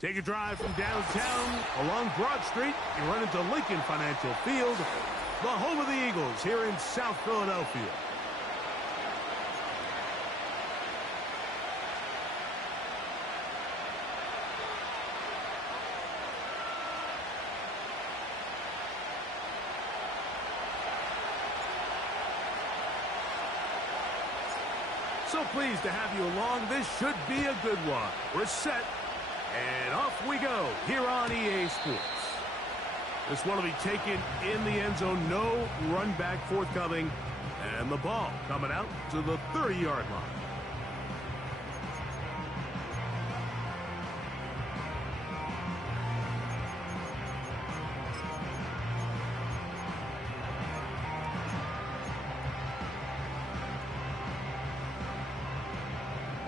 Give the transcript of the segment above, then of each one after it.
Take a drive from downtown along Broad Street. You run into Lincoln Financial Field, the home of the Eagles here in South Philadelphia. So pleased to have you along. This should be a good one. We're set. And off we go here on EA Sports. This one will be taken in the end zone. No run back forthcoming. And the ball coming out to the 30-yard line.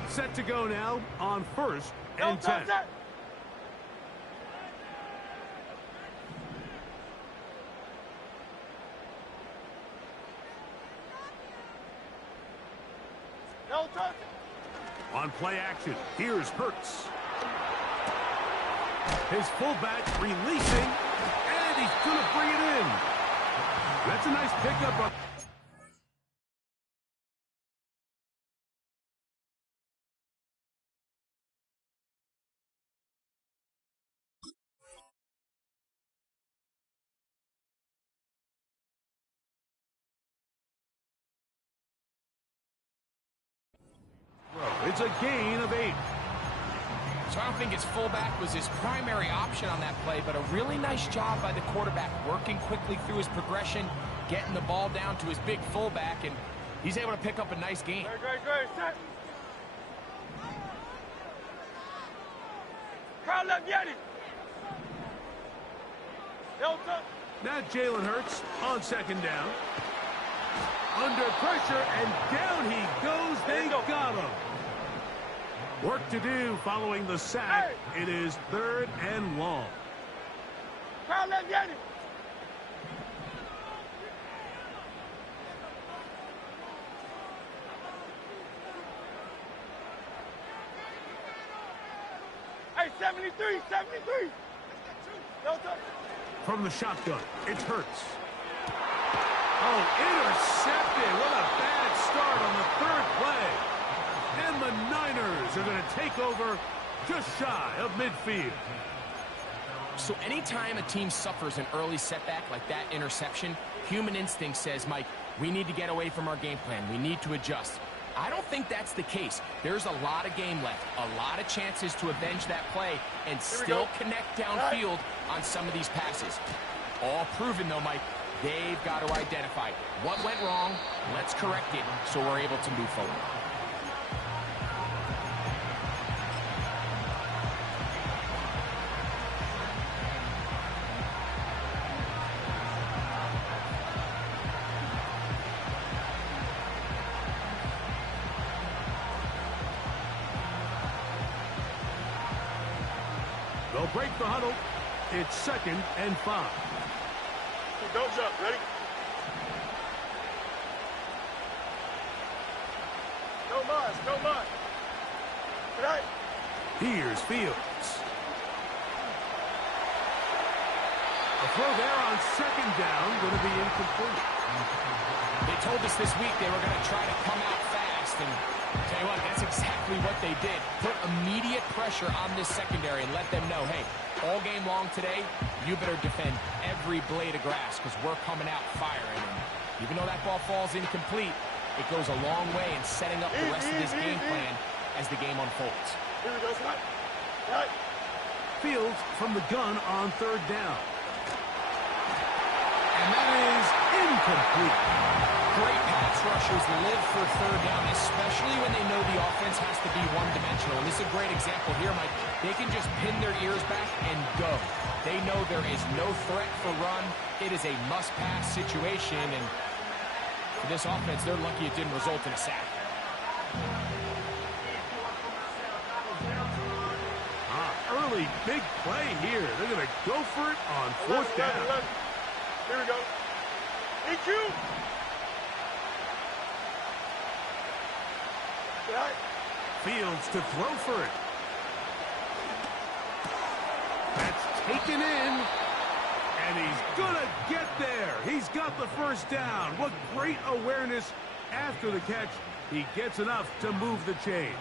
Set to go now on 1st and 10. On play action, here's Hurts. His fullback releasing, and he's going to bring it in. That's a nice pickup. It's a gain of 8. So I don't think his fullback was his primary option on that play, but a really nice job by the quarterback working quickly through his progression, getting the ball down to his big fullback, and he's able to pick up a nice gain. Great. Set. Crowd left Yeti. Now Jalen Hurts on 2nd down. Under pressure, and down he goes. They got him. Work to do following the sack. Hey. It is 3rd and long. Crowd left Yeti. Hey, 73. From the shotgun, it's Hurts. Oh, intercepted. What a bad start on the 3rd play. And the Niners are going to take over just shy of midfield. So anytime a team suffers an early setback like that interception, human instinct says, Mike, we need to get away from our game plan. We need to adjust. I don't think that's the case. There's a lot of game left, a lot of chances to avenge that play and still connect downfield on some of these passes. All proven, though, Mike. They've got to identify what went wrong. Let's correct it so we're able to move forward. They'll break the huddle. It's 2nd and 5. Don't jump. Ready? No mud. Right. Here's Fields. A throw there on 2nd down, going to be incomplete. They told us this week they were going to try to come out fast, and tell you what, that's exactly what they did. Put immediate pressure on this secondary and let them know, hey, all game long today, you better defend every blade of grass because we're coming out firing. And even though that ball falls incomplete, it goes a long way in setting up the rest of this game plan as the game unfolds. Here we go, right. Fields from the gun on 3rd down. And that is incomplete. Great pass rushers live for 3rd down, especially when they know the offense has to be one-dimensional. And this is a great example here, Mike. They can just pin their ears back and go. They know there is no threat for run. It is a must-pass situation, and for this offense, they're lucky it didn't result in a sack. Early big play here. They're going to go for it on 4th down. Here we go. EQ. Fields to throw for it. taken in. And he's gonna get there. He's got the first down. What great awareness after the catch. He gets enough to move the chains.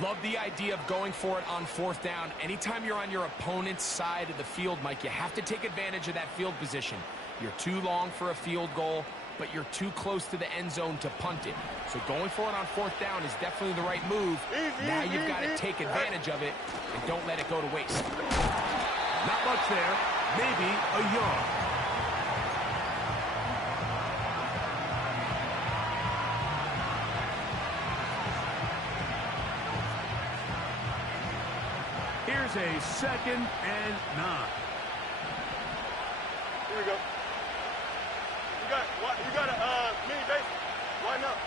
Love the idea of going for it on fourth down. Anytime you're on your opponent's side of the field, Mike, you have to take advantage of that field position. You're too long for a field goal, but you're too close to the end zone to punt it. So going for it on fourth down is definitely the right move. Now you've got to take advantage of it and don't let it go to waste. Not much there. Maybe a yard. Here's a 2nd and 9. Here we go. You got a mini base. Line up.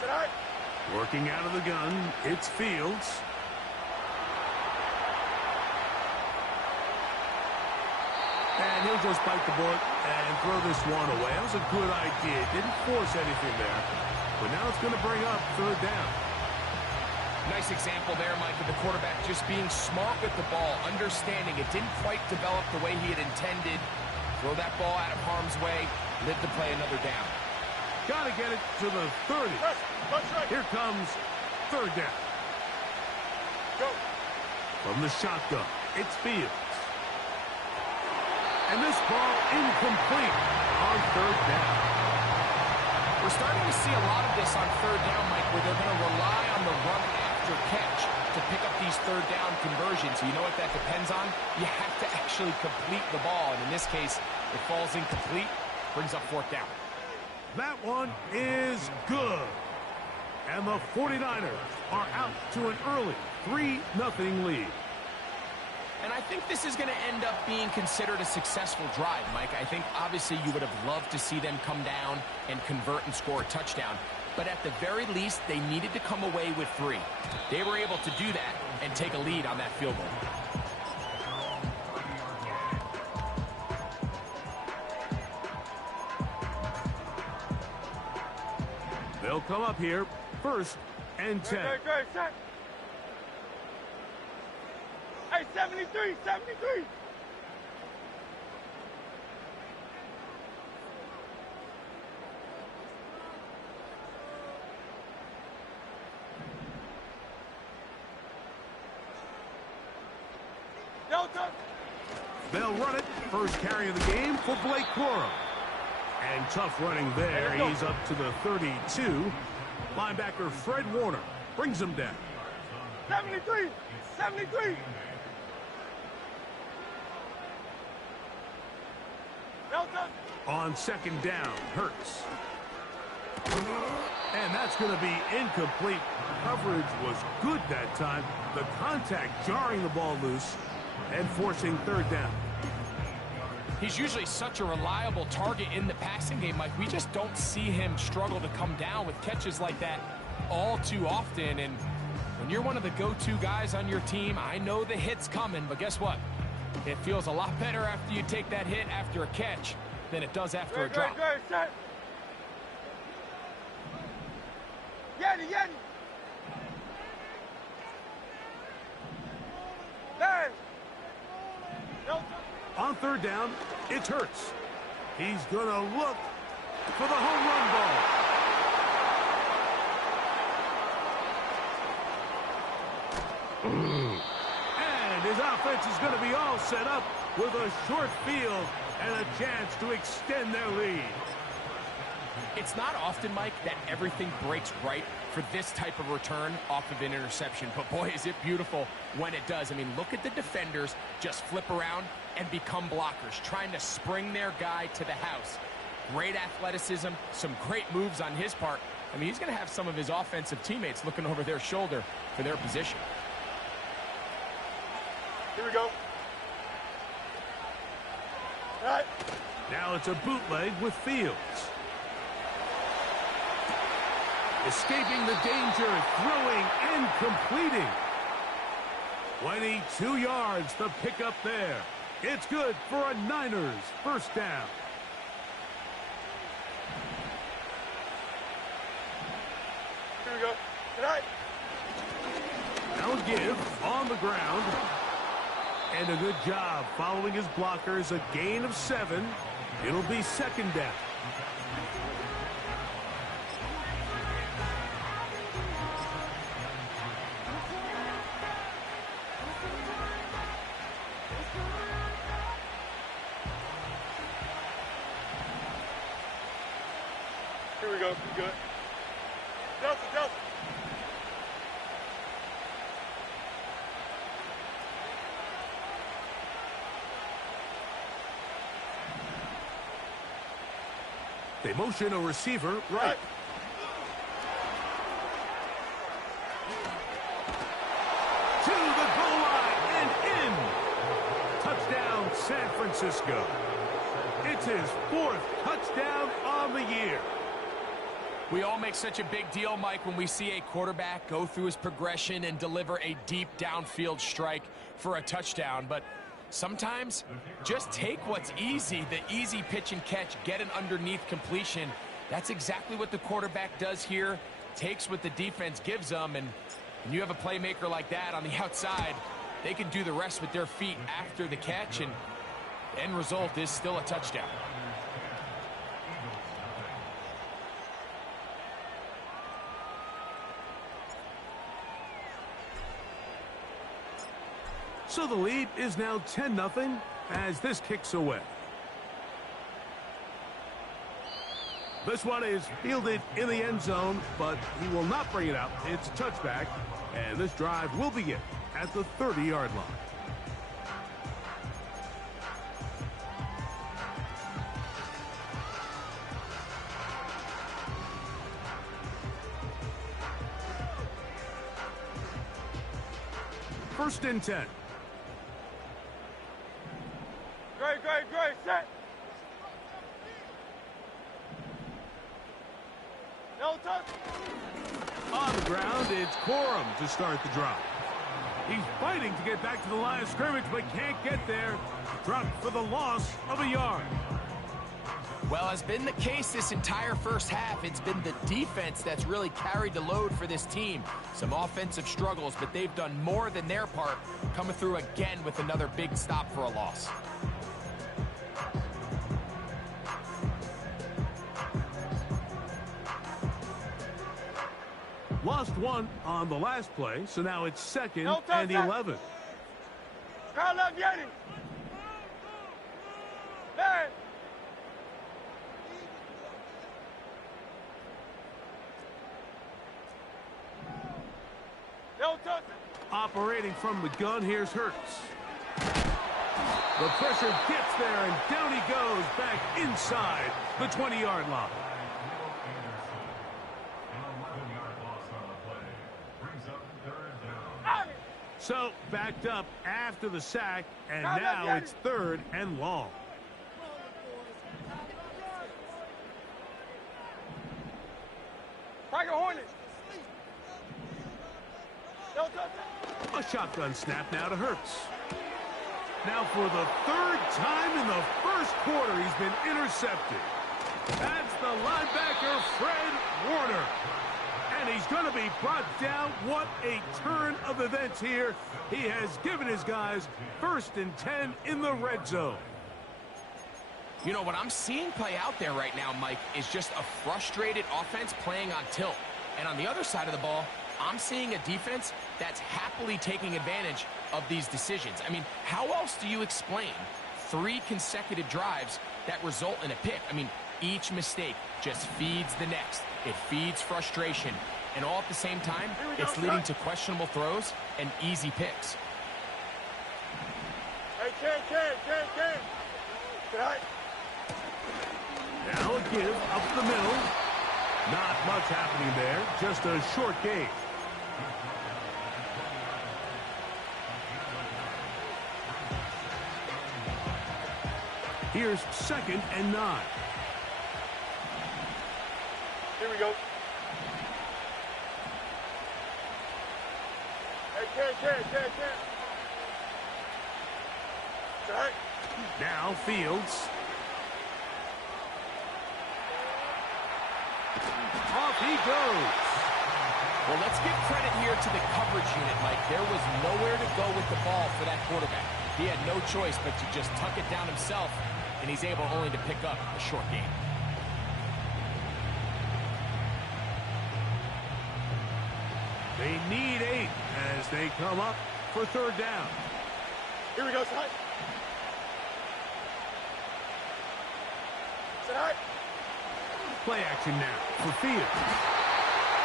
Should I? Working out of the gun, it's Fields. And he'll just bite the bullet and throw this one away. That was a good idea. Didn't force anything there. But now it's going to bring up 3rd down. Nice example there, Mike, of the quarterback just being smart with the ball, understanding it didn't quite develop the way he had intended. Throw that ball out of harm's way, live to play another down. Got to get it to the 30. Right. Here comes 3rd down. Go. From the shotgun, it's Fields. And this ball incomplete on 3rd down. We're starting to see a lot of this on 3rd down, Mike, where they're going to rely on the run after catch to pick up these 3rd down conversions. You know what that depends on? You have to actually complete the ball. And in this case, it falls incomplete, brings up 4th down. That one is good. And the 49ers are out to an early 3-0 lead. And I think this is going to end up being considered a successful drive, Mike. I think obviously you would have loved to see them come down and convert and score a touchdown. But at the very least, they needed to come away with 3. They were able to do that and take a lead on that field goal. They'll come up here, 1st and 10. Great, set. Hey, 73. Delta. They'll run it. First carry of the game for Blake Corum. And tough running there. He's up to the 32. Linebacker Fred Warner brings him down. 73. Delta. On 2nd down, Hurts. And that's going to be incomplete. Coverage was good that time. The contact jarring the ball loose and forcing 3rd down. He's usually such a reliable target in the passing game, Mike. We just don't see him struggle to come down with catches like that all too often. And when you're one of the go-to guys on your team, I know the hit's coming, but guess what? It feels a lot better after you take that hit after a catch than it does after a drop. Great, set. Yeti. There. Delta. On 3rd down, it's Hurts. He's going to look for the home run ball. And his offense is going to be all set up with a short field and a chance to extend their lead. It's not often, Mike, that everything breaks right for this type of return off of an interception. But boy, is it beautiful when it does. I mean, look at the defenders just flip around and become blockers, trying to spring their guy to the house. Great athleticism, some great moves on his part. I mean, he's going to have some of his offensive teammates looking over their shoulder for their position. Here we go. All right. Now it's a bootleg with Fields. Escaping the danger, throwing and completing. 22 yards to pick up there. It's good for a Niners first down. we go. Tonight. Now a give on the ground. And a good job following his blockers. A gain of 7. It'll be second down. Here we go. Good. Delta, Delta. They motion a receiver right. To the goal line and in. Touchdown, San Francisco. It's his 4th touchdown on the year. We all make such a big deal, Mike, when we see a quarterback go through his progression and deliver a deep downfield strike for a touchdown. But sometimes, just take what's easy, the easy pitch and catch, get an underneath completion. That's exactly what the quarterback does here. Takes what the defense gives them, and when you have a playmaker like that on the outside, they can do the rest with their feet after the catch, and the end result is still a touchdown. So the lead is now 10-0 as this kicks away. This one is fielded in the end zone, but he will not bring it out. It's a touchback, and this drive will begin at the 30-yard line. First and 10. Great, set. No touch. On the ground, it's Corum to start the drive. He's fighting to get back to the line of scrimmage, but can't get there. Dropped for the loss of a yard. Well, as been the case this entire first half, it's been the defense that's really carried the load for this team. Some offensive struggles, but they've done more than their part, coming through again with another big stop for a loss. Lost one on the last play, so now it's second No and touchdown. 11. Kyle left Yeti. Man. No touch. Operating from the gun, here's Hurts. The pressure gets there, and down he goes back inside the 20-yard line. So, backed up after the sack, and now it's 3rd and long. Tiger Hornet. No touch. A shotgun snap now to Hurts. Now for the 3rd time in the first quarter, he's been intercepted. That's the linebacker, Fred Warner. And he's going to be brought down. What a turn of events here. He has given his guys 1st and 10 in the red zone. You know, what I'm seeing play out there right now, Mike, is just a frustrated offense playing on tilt. And on the other side of the ball, I'm seeing a defense that's happily taking advantage of these decisions. I mean, how else do you explain 3 consecutive drives that result in a pick? I mean, each mistake just feeds the next. It feeds frustration. And all at the same time, it's leading to questionable throws and easy picks. Hey, Ken. Tonight. Now a give up the middle. Not much happening there. Just a short gain. Here's 2nd and 9. Here we go. Hey, Ken. Tonight. Now Fields. Off he goes. Well, let's give credit here to the coverage unit, Mike. There was nowhere to go with the ball for that quarterback. He had no choice but to just tuck it down himself, and he's able only to pick up a short gain. They need 8 as they come up for third down. Here we go, son. Son. Play action now for Fields.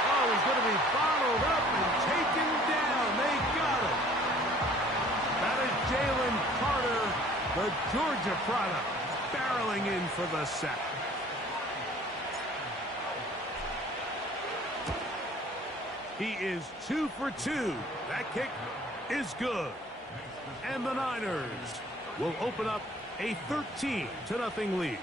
Oh, he's going to be bottled up and taken down. They got him. That is Jalen Carter, the Georgia product, barreling in for the sack. He is 2 for 2. That kick is good. And the Niners will open up a 13-0 lead.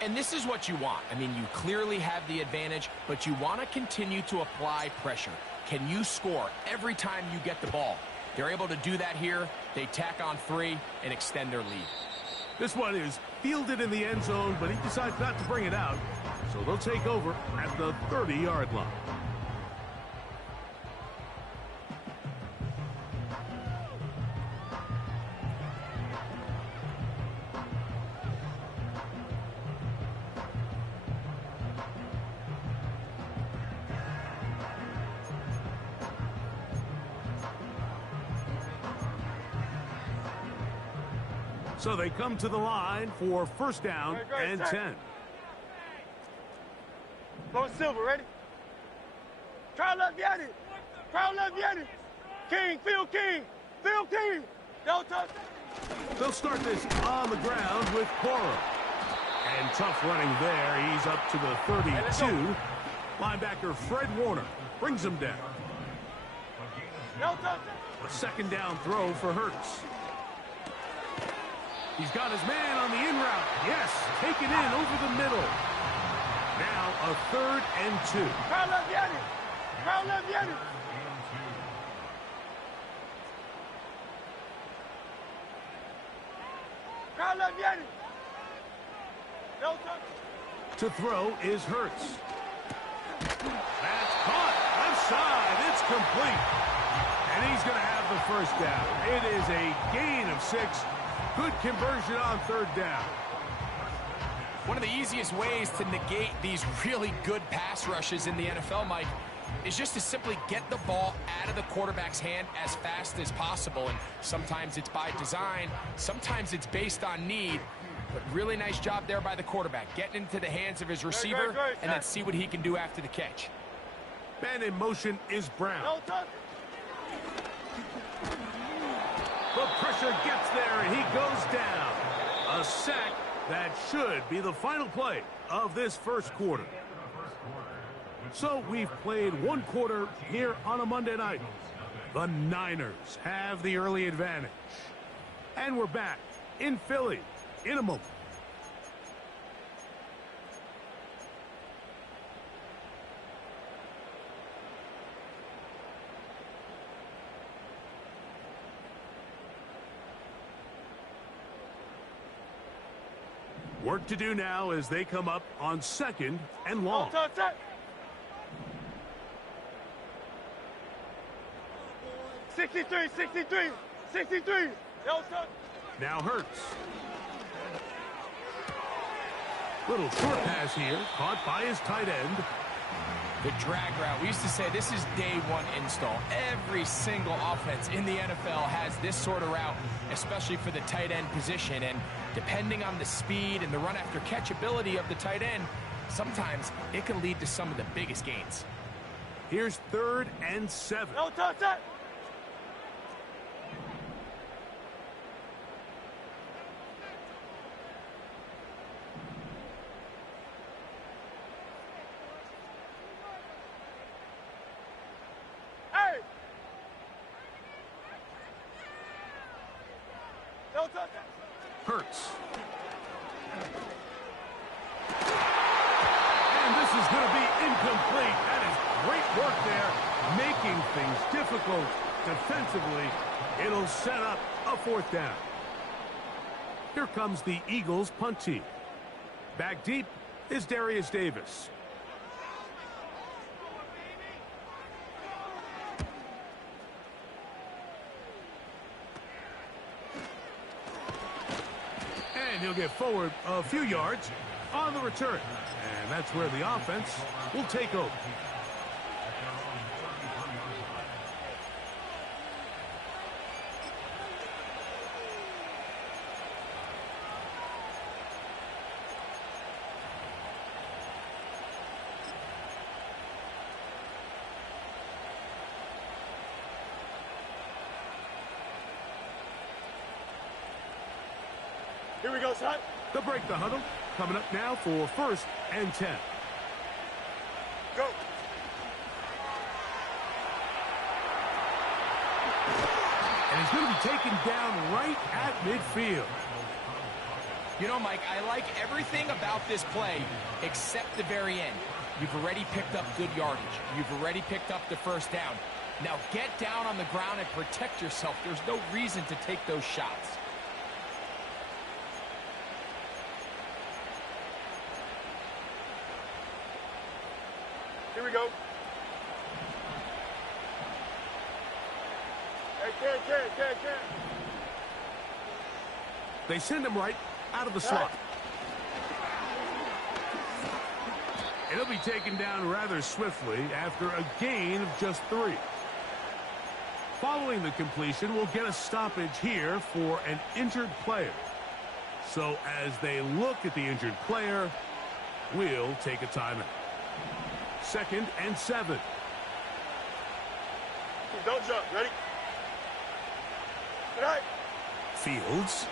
And this is what you want. I mean, you clearly have the advantage, but you want to continue to apply pressure. Can you score every time you get the ball? They're able to do that here. They tack on 3 and extend their lead. This one is fielded in the end zone, but he decides not to bring it out. So they'll take over at the 30-yard line. So they come to the line for first down and 10. Go Silver, ready? Try left, Yanni. Try left, Yanni. King, Phil King. Phil King. Don't touch it. They'll start this on the ground with Cora. And tough running there. He's up to the 32. Linebacker Fred Warner brings him down. Don't touch it. A second down throw for Hurts. He's got his man on the in route. Yes, taken in over the middle. Now a 3rd and 2. Try left, Yanni. Try left, Yanni. Try left, Yanni. Don't touch it. To throw is Hurts. That's caught. Left side. It's complete. And he's going to have the first down. It is a gain of 6. Good conversion on 3rd down. One of the easiest ways to negate these really good pass rushes in the NFL, Mike, is just to simply get the ball out of the quarterback's hand as fast as possible. And sometimes it's by design, sometimes it's based on need. But really nice job there by the quarterback, getting into the hands of his receiver and then see what he can do after the catch. Man in motion is Brown. Don't touch it. The pressure gets there, and he goes down. A sack that should be the final play of this first quarter. So we've played 1 quarter here on a Monday night. The Niners have the early advantage. And we're back in Philly in a moment. Work to do now as they come up on 2nd and long. Don't touch it. 63, 63, 63. Don't touch it. Now Hurts. Little short pass here, caught by his tight end. The drag route. We used to say this is day 1 install. Every single offense in the NFL has this sort of route, especially for the tight end position. And depending on the speed and the run after catch ability of the tight end, sometimes it can lead to some of the biggest gains. Here's 3rd and 7. Don't touch it. Hey. Don't touch it. Hurts. And this is going to be incomplete. That is great work there, making things difficult defensively. It'll set up a 4th down. Here comes the Eagles punt team. Back deep is Darius Davis. And he'll get forward a few yards on the return. And that's where the offense will take over. Here we go, son. They'll break the huddle. Coming up now for 1st and 10. Go. And he's going to be taken down right at midfield. You know, Mike, I like everything about this play except the very end. You've already picked up good yardage. You've already picked up the first down. Now get down on the ground and protect yourself. There's no reason to take those shots. Here we go. Hey, Ken. They send him right out of the slot. And he'll be taken down rather swiftly after a gain of just 3. Following the completion, we'll get a stoppage here for an injured player. So as they look at the injured player, we'll take a timeout. 2nd and 7. Don't jump. Ready? Good night. Fields.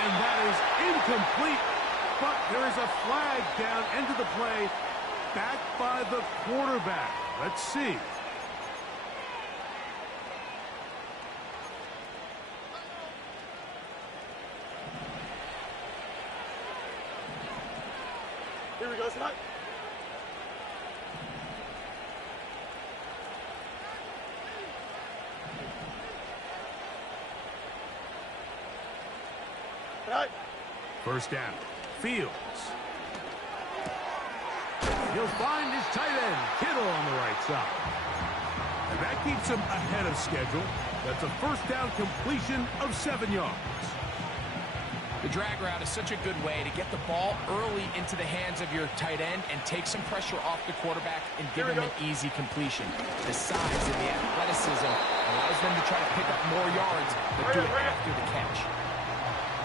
And that is incomplete. But there is a flag down into the play, back by the quarterback. Let's see. Here we go, son. Right. 1st down. Fields. He'll find his tight end, Kittle, on the right side. And that keeps him ahead of schedule. That's a 1st down completion of 7 yards. The drag route is such a good way to get the ball early into the hands of your tight end and take some pressure off the quarterback and give him an easy completion. The size and the athleticism allows them to try to pick up more yards, but do it after the catch.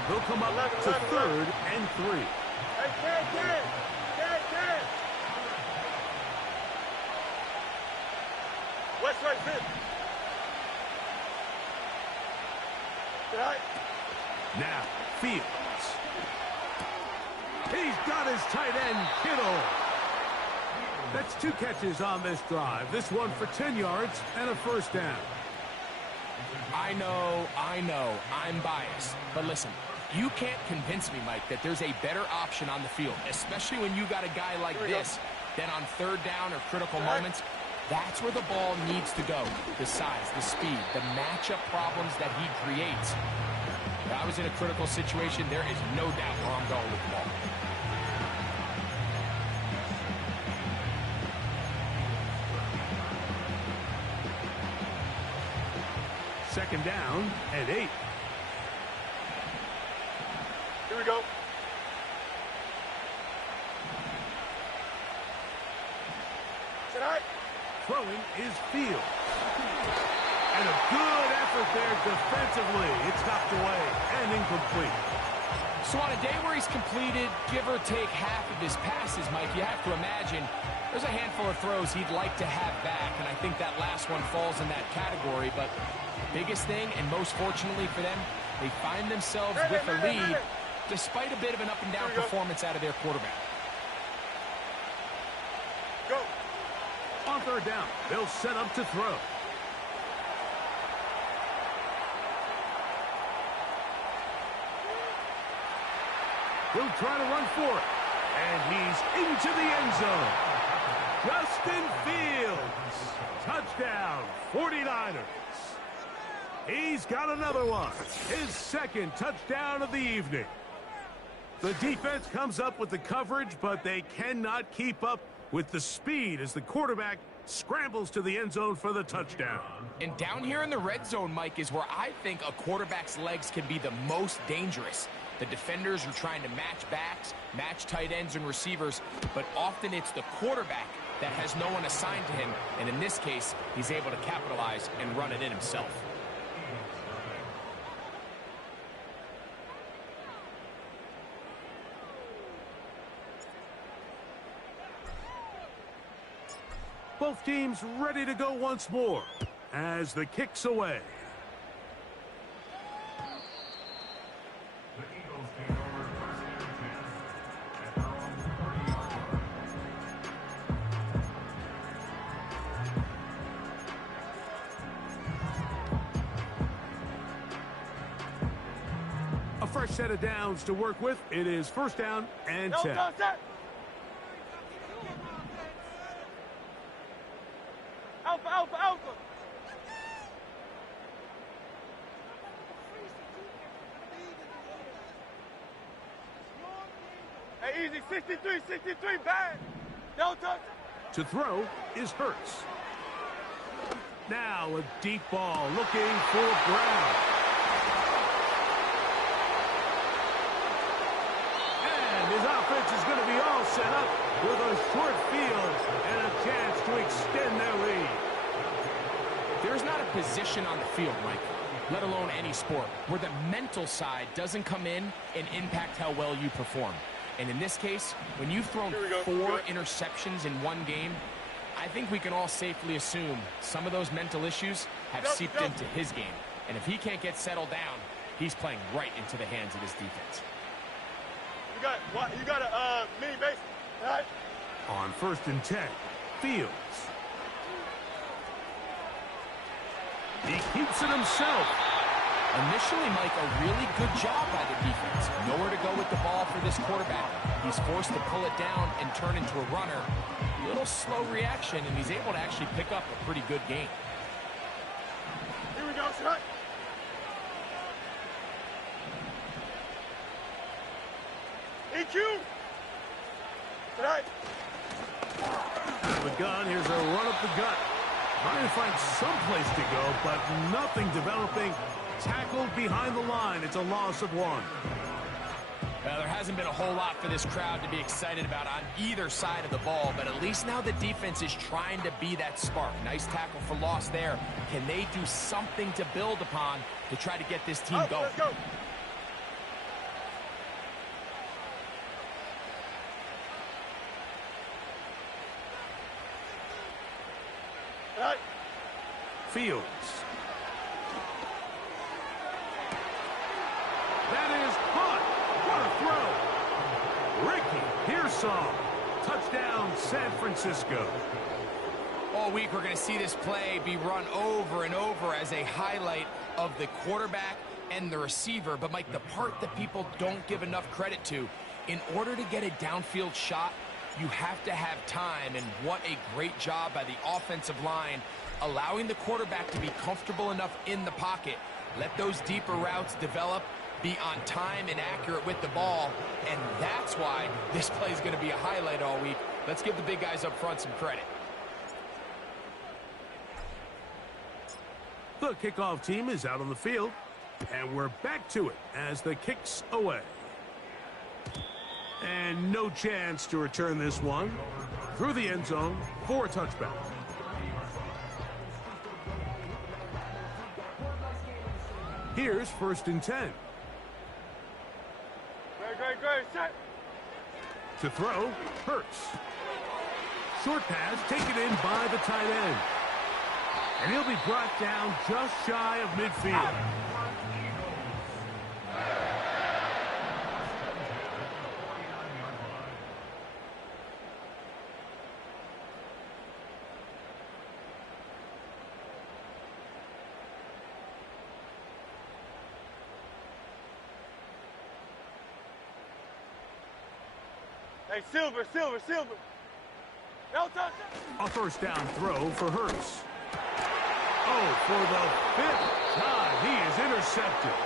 They'll come up to 3rd and 3. Hey, Ken. West right, fit. Good night. Now, Fields. He's got his tight end, Kittle. That's 2 catches on this drive. This one for 10 yards and a 1st down. I know, I'm biased. But listen, you can't convince me, Mike, that there's a better option on the field, especially when you got a guy like this, then on 3rd down or critical moments. That's where the ball needs to go. The size, the speed, the matchup problems that he creates. If I was in a critical situation, there is no doubt where I'm going with the ball. Second down and 8. Here we go. Tonight. Throwing is Fields. And a good effort there defensively. It's knocked away and incomplete. So on a day where he's completed, give or take half of his passes, Mike, you have to imagine there's a handful of throws he'd like to have back, and I think that last one falls in that category. But biggest thing, and most fortunately for them, they find themselves with a lead despite a bit of an up-and-down performance out of their quarterback. Go. On 3rd down, they'll set up to throw. He'll try to run for it. And he's into the end zone. Justin Fields. Touchdown, 49ers. He's got another one. His 2nd touchdown of the evening. The defense comes up with the coverage, but they cannot keep up with the speed as the quarterback scrambles to the end zone for the touchdown. And down here in the red zone, Mike, is where I think a quarterback's legs can be the most dangerous. The defenders are trying to match backs, match tight ends and receivers, but often it's the quarterback that has no one assigned to him, and in this case, he's able to capitalize and run it in himself. Both teams ready to go once more as the kick's away. A fresh set of downs to work with. It is first down and 10. Alpha, alpha, alpha. Hey, easy, 63, 63, bad. Don't touch it. To throw is Hurts. Now a deep ball looking for Brown. And his offense is going to be all set up with a short field and a chance to extend their lead. There's not a position on the field, Mike, let alone any sport, where the mental side doesn't come in and impact how well you perform. And in this case, when you've thrown 4 interceptions in one game, I think we can all safely assume some of those mental issues have seeped into his game. And if he can't get settled down, he's playing right into the hands of his defense. You got a mini base, right? On first and 10, Fields. He keeps it himself. Initially, Mike, a really good job by the defense. Nowhere to go with the ball for this quarterback. He's forced to pull it down and turn into a runner. A little slow reaction, and he's able to actually pick up a pretty good game. Here we go, shot. EQ. Right. Out of the gun, here's a run up the gut. Trying to find some place to go, but nothing developing. Tackled behind the line. It's a loss of 1. Well, there hasn't been a whole lot for this crowd to be excited about on either side of the ball, but at least now the defense is trying to be that spark. Nice tackle for loss there. Can they do something to build upon to try to get this team going? Let's go. Right. Fields. That is caught. What a throw. Ricky Pearsall. Touchdown, San Francisco. All week we're going to see this play be run over and over as a highlight of the quarterback and the receiver. But, Mike, the part that people don't give enough credit to, in order to get a downfield shot, you have to have time, and what a great job by the offensive line, allowing the quarterback to be comfortable enough in the pocket, let those deeper routes develop, be on time and accurate with the ball, and that's why this play is going to be a highlight all week. Let's give the big guys up front some credit. The kickoff team is out on the field, and we're back to it as the kick's away. And no chance to return this one through the end zone for a touchback. Here's first and 10. Great, set. To throw, Hurts. Short pass taken in by the tight end. And he'll be brought down just shy of midfield. Hey, Silver. No touch. A first down throw for Hurts. Oh, for the 5th time, he is intercepted.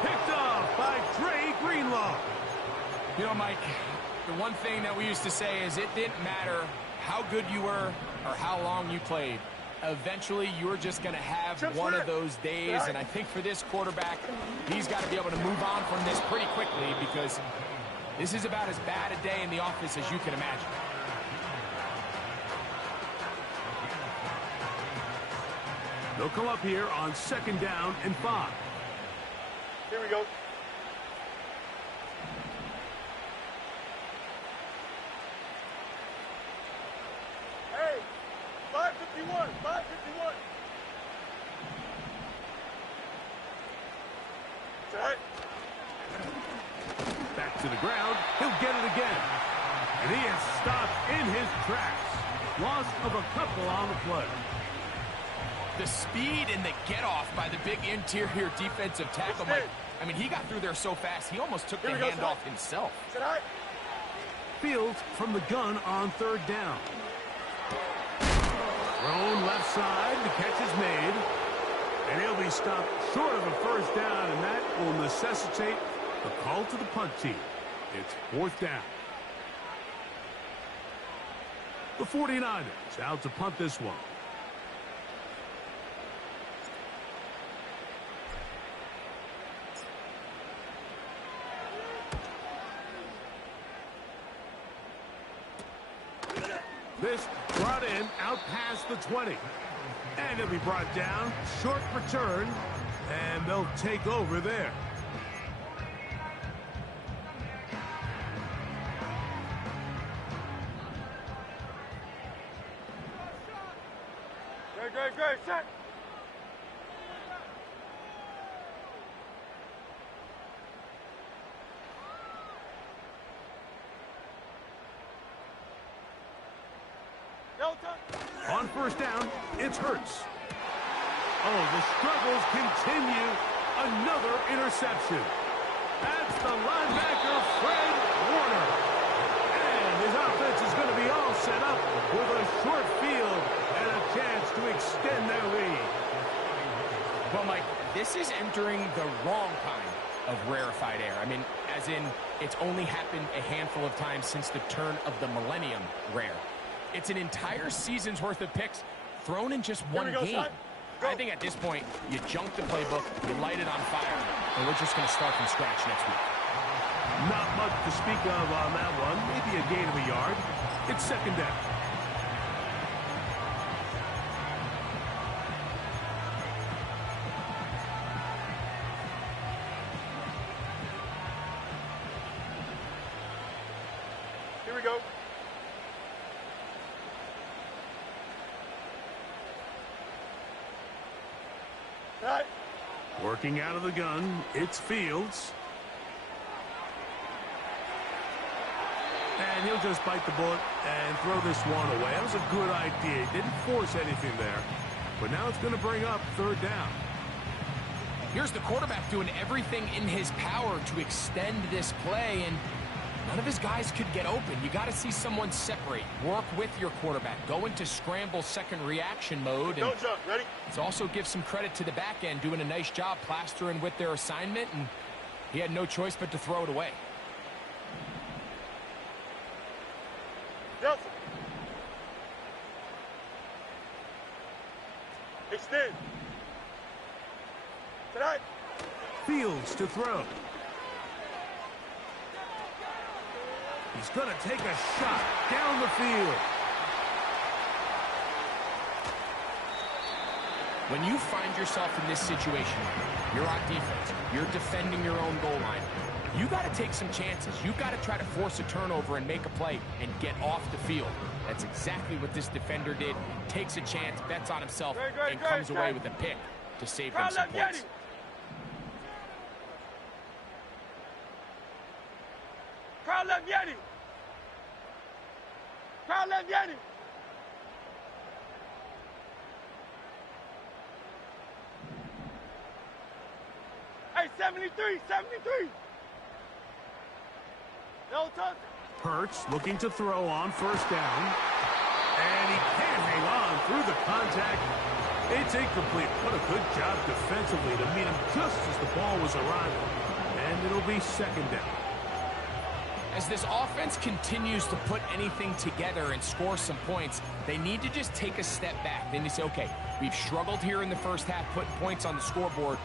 Picked off by Dre Greenlaw. You know, Mike, the one thing that we used to say is it didn't matter how good you were or how long you played. Eventually, you're just going to have one of those days, and I think for this quarterback, he's got to be able to move on from this pretty quickly because this is about as bad a day in the office as you can imagine. They'll come up here on 2nd down and 5. Here we go. Hey, 551, 551. Set. Back to the ground. He'll get it again. And he is stopped in his tracks. Loss of a couple on the play. The speed and the get-off by the big interior defensive tackle, Mike. I mean, he got through there so fast, he almost took the handoff himself. Fields from the gun on 3rd down. Thrown left side. The catch is made. And he'll be stopped short of a 1st down, and that will necessitate a call to the punt team. It's 4th down. The 49ers out to punt this one. This brought in out past the 20. And he'll be brought down. Short return. And they'll take over there. Great, set. On 1st down, it's Hurts. Oh, the struggles continue. Another interception. That's the linebacker, Fred Warner. And his offense is going to be all set up with a short field and a chance to extend their lead. Well, Mike, this is entering the wrong kind of rarefied air. I mean, as in, it's only happened a handful of times since the turn of the millennium rare. It's an entire season's worth of picks thrown in just one game. I think at this point, you junk the playbook, you light it on fire, and we're just going to start from scratch next week. Not much to speak of on that one. Maybe a gain of a yard. It's 2nd down. Here we go. Right. Working out of the gun, it's Fields. And he'll just bite the bullet and throw this one away. That was a good idea. He didn't force anything there. But now it's going to bring up 3rd down. Here's the quarterback doing everything in his power to extend this play, and none of his guys could get open. You got to see someone separate, work with your quarterback, go into scramble second reaction mode. And Don't jump. Ready? let's also give some credit to the back end, doing a nice job plastering with their assignment, and he had no choice but to throw it away. Nelson. Extend. Tonight. Fields to throw. He's going to take a shot down the field. When you find yourself in this situation, you're on defense, you're defending your own goal line, you got to take some chances. You got to try to force a turnover and make a play and get off the field. That's exactly what this defender did. Takes a chance, bets on himself, and comes away with a pick to save them some points. Crowd left Yeti. Crowd left Yeti. Hey, 73, 73. No touch. Hurts looking to throw on 1st down. And he can't hang on through the contact. It's incomplete. What a good job defensively to meet him just as the ball was arriving. And it'll be 2nd down. As this offense continues to put anything together and score some points, they need to just take a step back. Then you say, okay, we've struggled here in the first half putting points on the scoreboard.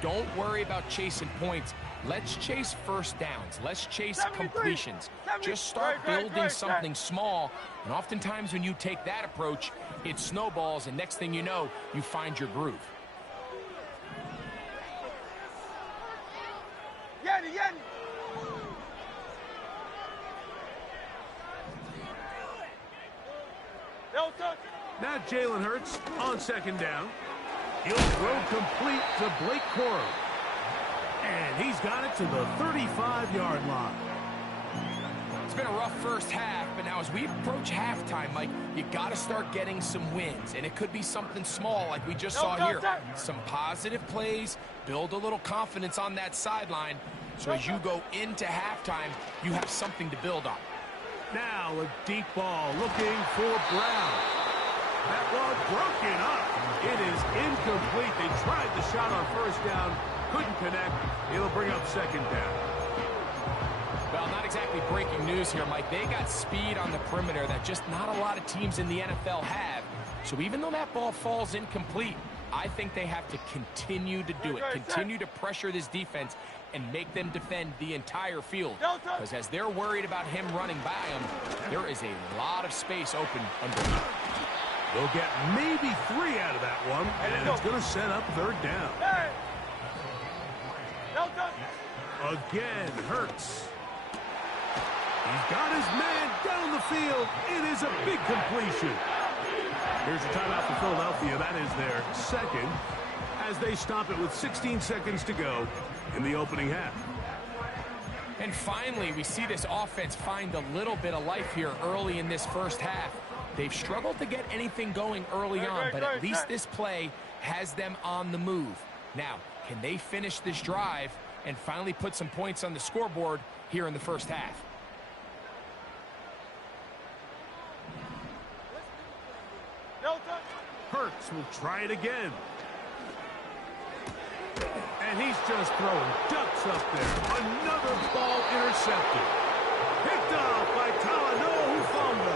Don't worry about chasing points. Let's chase first downs. Let's chase completions. Just start building something small. And oftentimes when you take that approach, it snowballs, and next thing you know, you find your groove. Yanni. Now Jalen Hurts on second down. He'll throw complete to Blake Corum. And he's got it to the 35-yard line. It's been a rough first half, but now as we approach halftime, Mike, you got to start getting some wins. And it could be something small like we just saw here. Some positive plays, build a little confidence on that sideline. So as you go into halftime, you have something to build on. Now a deep ball looking for Brown. That ball broken up. It is incomplete. They tried the shot on first down. Couldn't connect. It'll bring up second down. Well, not exactly breaking news here, Mike. They got speed on the perimeter that just not a lot of teams in the NFL have. So even though that ball falls incomplete, I think they have to continue to do it. Continue to pressure this defense and make them defend the entire field. Because as they're worried about him running by them, there is a lot of space open underneath. They'll get maybe 3 out of that one, and it's going to set up third down. Again, Hurts. He's got his man down the field. It is a big completion. Here's a timeout for Philadelphia. That is their second, as they stop it with 16 seconds to go in the opening half. And finally, we see this offense find a little bit of life here early in this first half. They've struggled to get anything going early on, but at least this play has them on the move. Now, can they finish this drive and finally put some points on the scoreboard here in the first half? Hurts will try it again. And he's just throwing ducks up there. Another ball intercepted. Picked off by Talanoa Hufanga.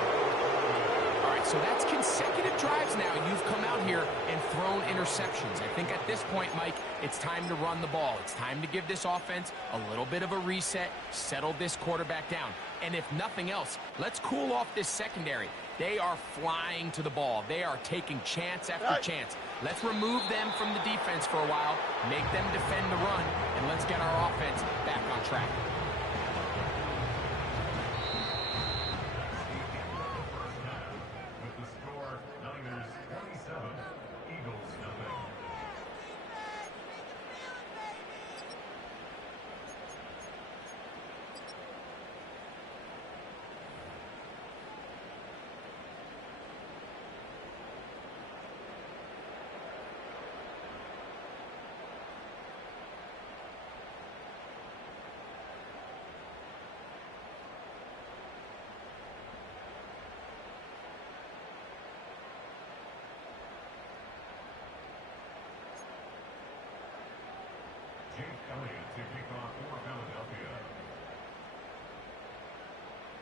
All right, so that's consecutive drives now. You've come out here and thrown interceptions. I think at this point, Mike, it's time to run the ball. It's time to give this offense a little bit of a reset, settle this quarterback down. And if nothing else, let's cool off this secondary. They are flying to the ball. They are taking chance after chance. Let's remove them from the defense for a while, make them defend the run, and let's get our offense back on track. With the score, Niners 27, Eagles nothing. Jake Elliott to kick off for Philadelphia.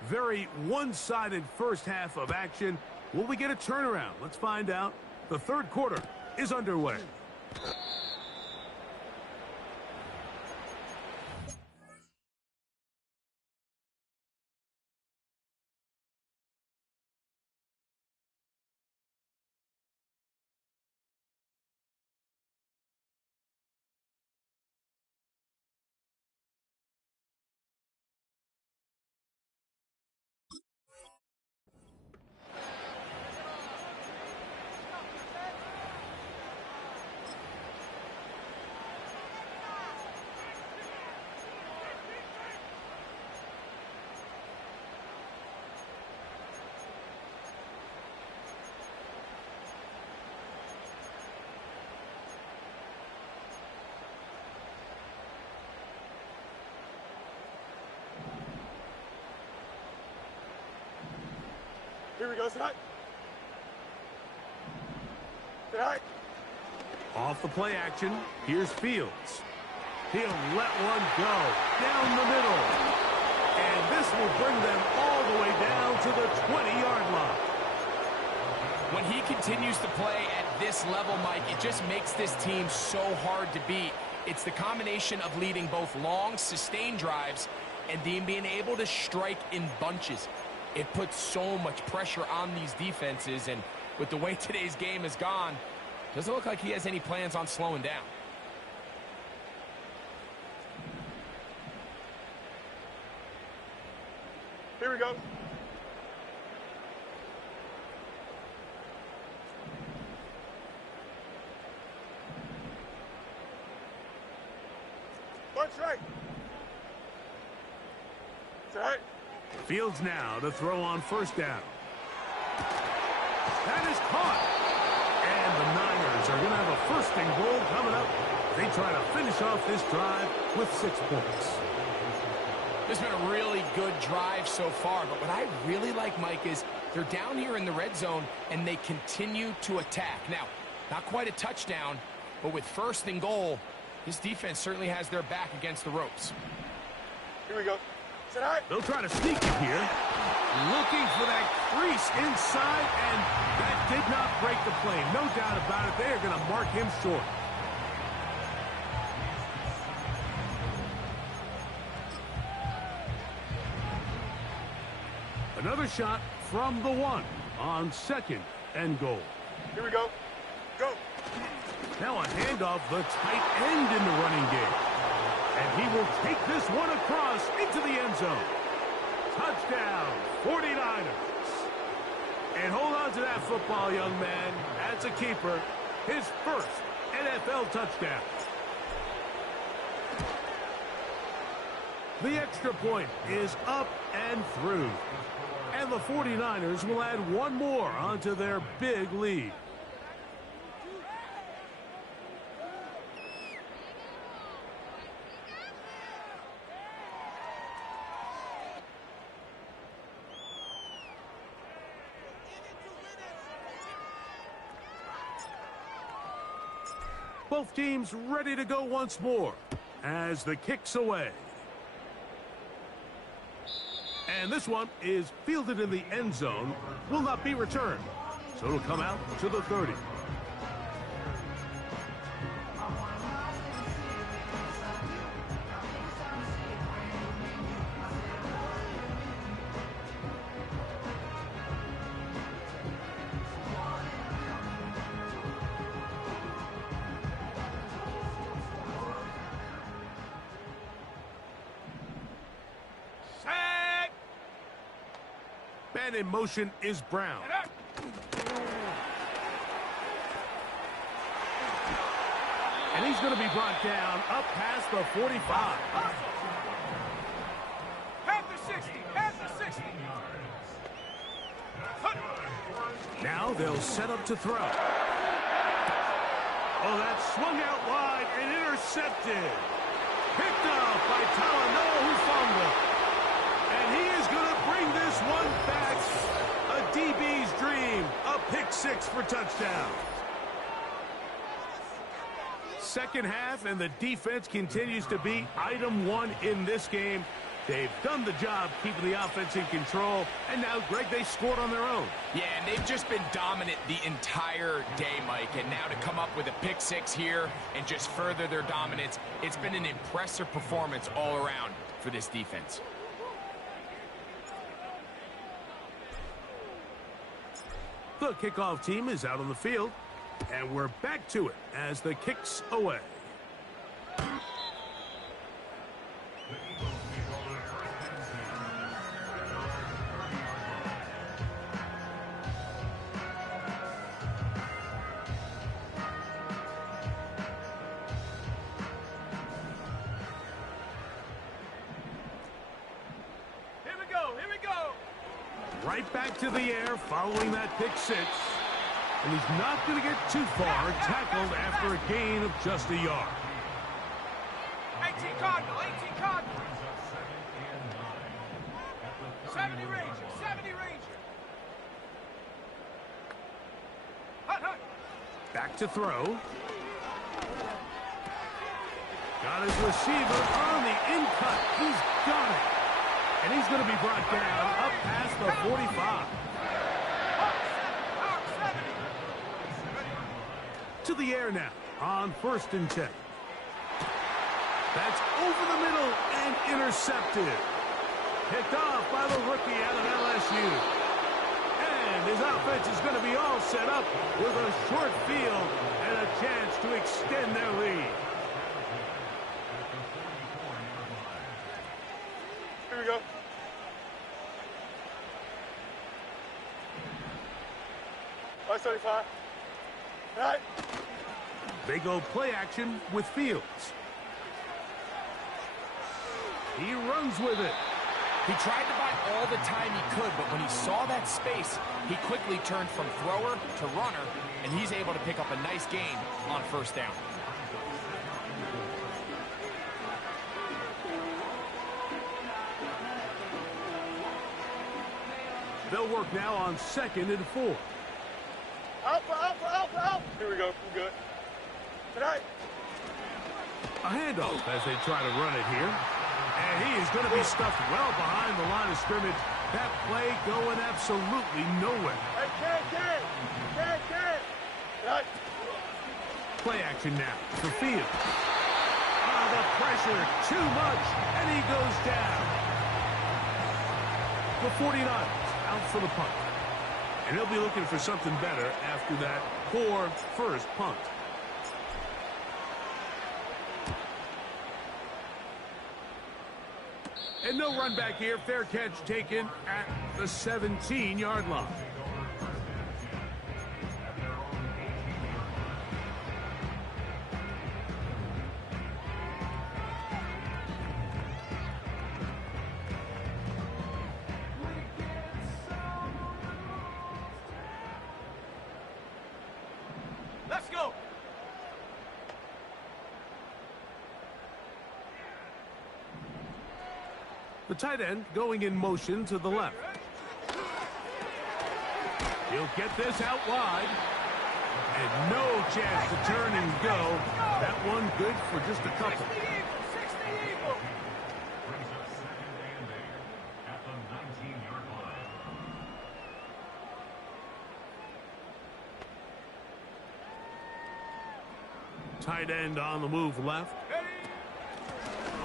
Very one-sided first half of action. Will we get a turnaround? Let's find out. The third quarter is underway. Here we go, tonight. Tonight. Off the play action, here's Fields. He'll let one go down the middle. And And this will bring them all the way down to the 20-yard line. When he continues to play at this level, Mike, it just makes this team so hard to beat. It's the combination of leading both long, sustained drives and then being able to strike in bunches. It puts so much pressure on these defenses, and with the way today's game has gone, doesn't look like he has any plans on slowing down. Here we go. Punch right. That's right. Fields now to throw on first down. That is caught. And the Niners are going to have a first and goal coming up. They try to finish off this drive with 6 points. This has been a really good drive so far, but what I really like, Mike, is they're down here in the red zone, and they continue to attack. Now, not quite a touchdown, but with first and goal, this defense certainly has their back against the ropes. Here we go. Sit high. They'll try to sneak it here. Looking for that crease inside, and that did not break the play. No doubt about it. They are going to mark him short. Another shot from the 1 on second and goal. Here we go. Go. Now a handoff, the tight end in the running game. And he will take this one across into the end zone. Touchdown, 49ers. And hold on to that football, young man. That's a keeper. His first NFL touchdown. The extra point is up and through. And the 49ers will add one more onto their big lead. Both teams ready to go once more as the kick's away. And this one is fielded in the end zone, will not be returned. So it'll come out to the 30. And in motion is Brown. And he's going to be brought down up past the 45. Past the 60. Past the 60. Now they'll set up to throw. Oh, that swung out wide and intercepted. Picked up by Talanoa Hufanga. And he is going to bring this one back. A DB's dream. A pick 6 for touchdown. Second half, and the defense continues to be item 1 in this game. They've done the job keeping the offense in control, and now, Greg, they scored on their own. Yeah, and they've just been dominant the entire day, Mike, and now to come up with a pick 6 here and just further their dominance, it's been an impressive performance all around for this defense. The kickoff team is out on the field, and we're back to it as the kick's away. Right back to the air following that pick 6. And he's not going to get too far, tackled after a gain of just a yard. 18 Cardinal, 18 Cardinal. 70 Ranger, 70 Ranger. Hut, hut. Back to throw. Got his receiver on the in-cut. He's got it. And he's going to be brought down up past the 45. To the air now on 1st and 10. That's over the middle and intercepted. Picked off by the rookie out of LSU. And his offense is going to be all set up with a short field and a chance to extend their lead. Here we go. Right 35. Right. They go play action with Fields. He runs with it. He tried to buy all the time he could, but when he saw that space, he quickly turned from thrower to runner, and he's able to pick up a nice gain on 1st down. They'll work now on 2nd and 4. Out. Here we go. We're good. Tonight. A handoff as they try to run it here. And he is going to be stuffed well behind the line of scrimmage. That play going absolutely nowhere. Hey, can't. Right. Play action now for Fields. Oh, the pressure, too much, and he goes down. The 49ers out for the punt. And he'll be looking for something better after that poor first punt. And no run back here. Fair catch taken at the 17-yard line. Let's go. The tight end going in motion to the left. He'll get this out wide. And no chance to turn and go. That one good for just a couple. 60 Eagle. Brings up 2nd and 8 at the 19-yard line. Tight end on the move left.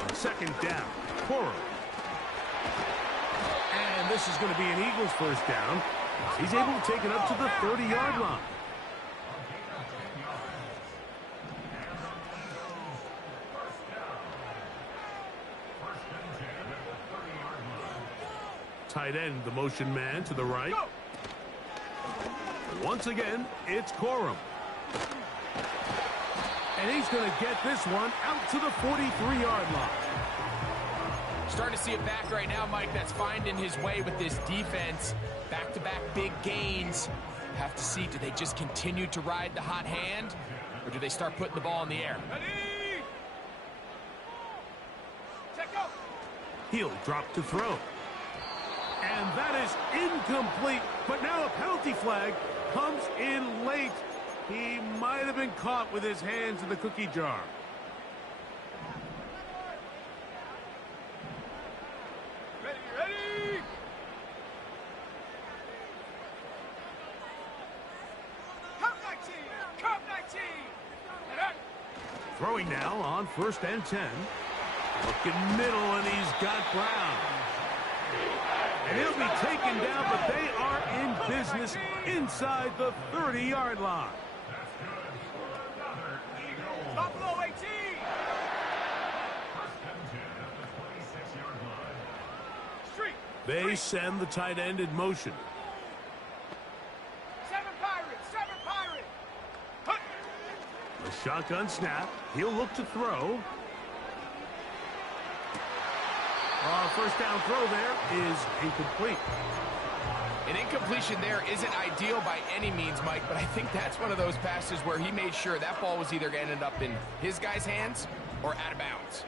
On 2nd down, Corum. And this is going to be an Eagles 1st down. He's able to take it up to the 30-yard line. Tight end, the motion man to the right. Once again, it's Corum. And he's going to get this one out to the 43-yard line. Starting to see it back right now, Mike. That's finding his way with this defense. Back-to-back big gains. Have to see, do they just continue to ride the hot hand, or do they start putting the ball in the air? Ready. Check go. He'll drop to throw. And that is incomplete. But now a penalty flag comes in late. He might have been caught with his hands in the cookie jar. Ready. Come 19. Throwing now on 1st and 10. Looking middle, and he's got Brown. And he'll be taken down, but they are in business inside the 30-yard line. Stop below 18. Street. They send the tight end in motion. 7 Pirates. Hut. A shotgun snap. He'll look to throw. 1st down throw there is incomplete. An incompletion there isn't ideal by any means, Mike, but I think that's one of those passes where he made sure that ball was either going to end up in his guy's hands or out of bounds.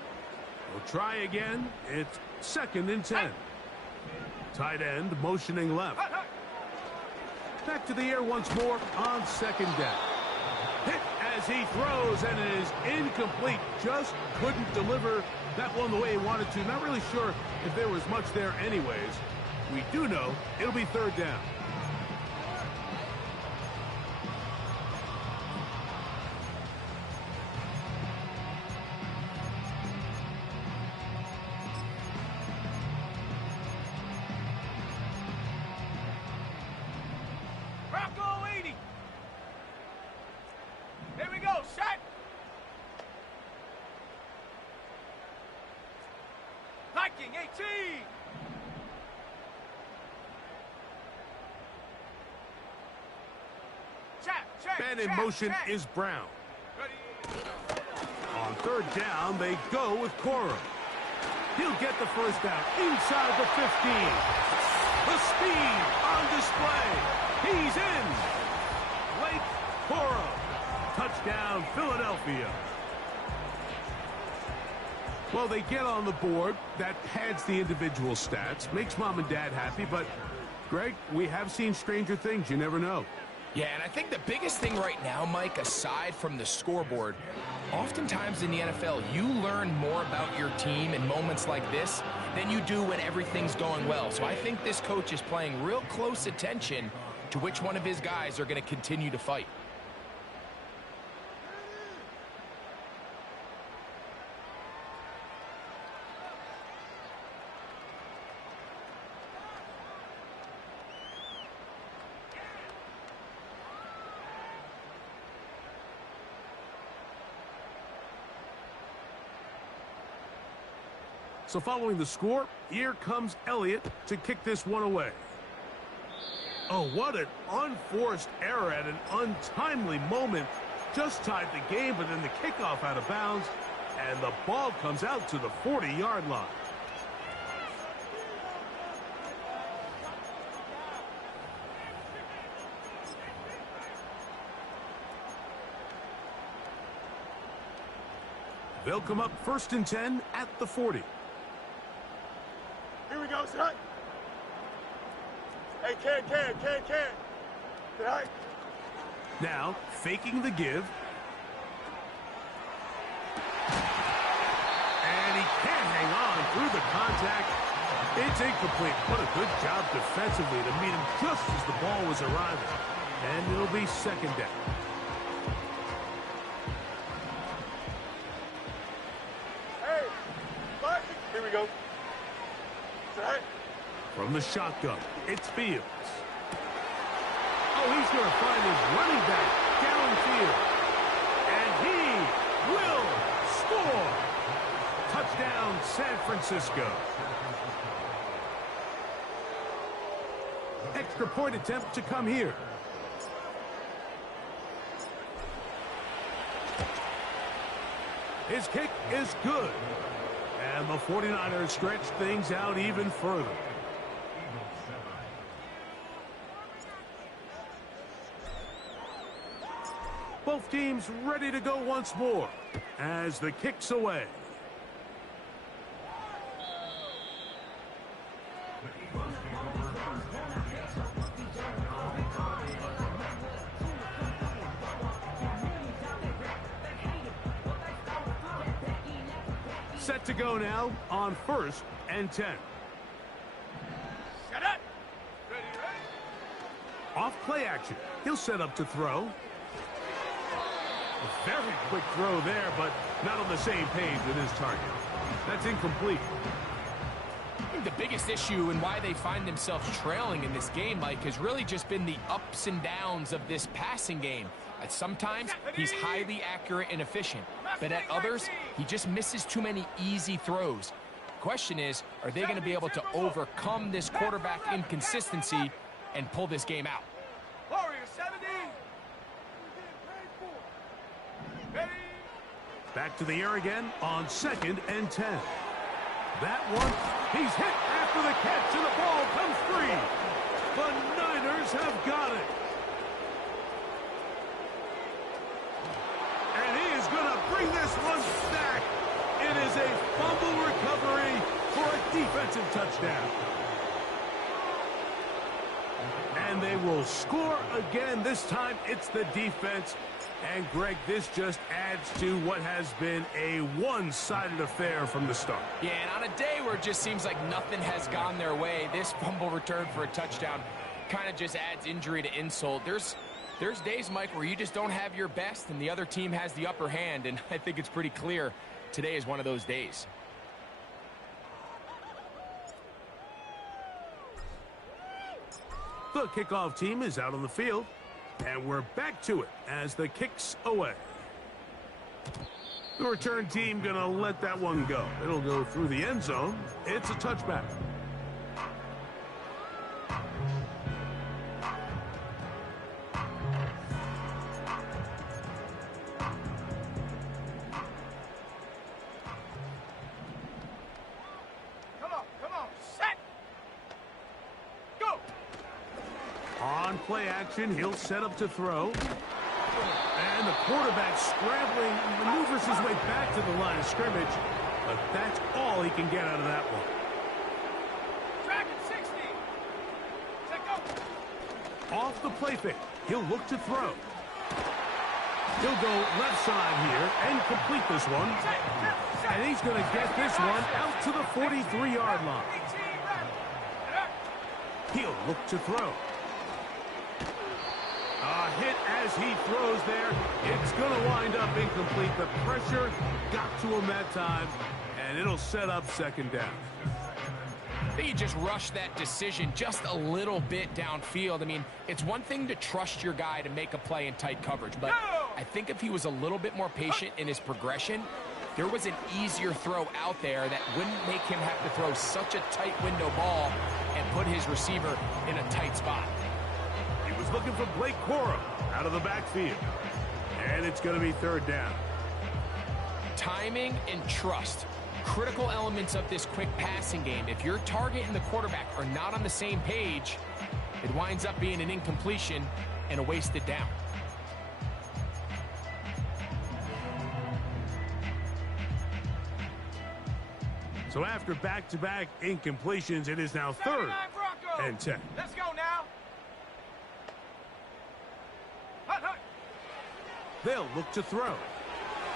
We'll try again. It's 2nd and 10. Tight end motioning left. Back to the air once more on 2nd down. Hit as he throws, and it is incomplete. Just couldn't deliver that one the way he wanted to. Not really sure if there was much there anyways. We do know it'll be third down. Bronco 80. Here we go, shot. Viking 18. Man in motion is Brown. Ready. On third down, they go with Coro. He'll get the first down inside the 15. The speed on display. He's in. Blake Coro. Touchdown, Philadelphia. Well, they get on the board. That pads the individual stats, makes mom and dad happy, but, Greg, we have seen stranger things. You never know. Yeah, and I think the biggest thing right now, Mike, aside from the scoreboard, oftentimes in the NFL, you learn more about your team in moments like this than you do when everything's going well. So I think this coach is paying real close attention to which one of his guys are going to continue to fight. So following the score, here comes Elliott to kick this one away. Oh, what an unforced error at an untimely moment. Just tied the game, but then the kickoff out of bounds, and the ball comes out to the 40-yard line. They'll come up 1st and 10 at the 40. Here we go, son. Hey, Ken. Tonight. Now, faking the give. And he can't hang on through the contact. It's incomplete. What a good job defensively to meet him just as the ball was arriving. And it'll be 2nd down. Hey, Mark. Here we go. Tonight. From the shotgun, it's Fields. Oh, he's going to find his running back downfield. And he will score. Touchdown, San Francisco. Extra point attempt to come here. His kick is good. And the 49ers stretch things out even further. Both teams ready to go once more as the kick's away. Set to go now on 1st and 10. Shut up. Ready. Off play action. He'll set up to throw. A very quick throw there, but not on the same page with his target. That's incomplete. I think the biggest issue and why they find themselves trailing in this game, Mike, has really just been the ups and downs of this passing game. Sometimes he's highly accurate and efficient, but at others, he just misses too many easy throws. The question is, are they going to be able to overcome this quarterback inconsistency and pull this game out? Warrior 70. Ready. Back to the air again on 2nd and 10. That one, he's hit after the catch, and the ball comes free. The Niners have got it. And he is going to bring this one back. It is a fumble recovery for a defensive touchdown. And they will score again. This time it's the defense. And, Greg, this just adds to what has been a one-sided affair from the start. Yeah, and on a day where it just seems like nothing has gone their way, this fumble return for a touchdown kind of just adds injury to insult. There's days, Mike, where you just don't have your best and the other team has the upper hand, and I think it's pretty clear today is one of those days. The kickoff team is out on the field, and we're back to it as the kick's away. The return team going to let that one go. It'll go through the end zone. It's a touchback. On play action, he'll set up to throw. And the quarterback scrambling, maneuvers his way back to the line of scrimmage. But that's all he can get out of that one. Track at 60. Set go. Off the play fake, he'll look to throw. He'll go left side here and complete this one. And he's going to get this one out to the 43-yard line. He'll look to throw. A hit as he throws there. It's going to wind up incomplete. The pressure got to him that time, and it'll set up second down. I think he just rushed that decision just a little bit downfield. I mean, it's one thing to trust your guy to make a play in tight coverage, but I think if he was a little bit more patient in his progression, there was an easier throw out there that wouldn't make him have to throw such a tight window ball and put his receiver in a tight spot. He was looking for Blake Corum out of the backfield, and it's going to be third down. Timing and trust, critical elements of this quick passing game. If your target and the quarterback are not on the same page, it winds up being an incompletion and a wasted down. So after back-to-back incompletions, it is now third and 10. Let's go now. They'll look to throw.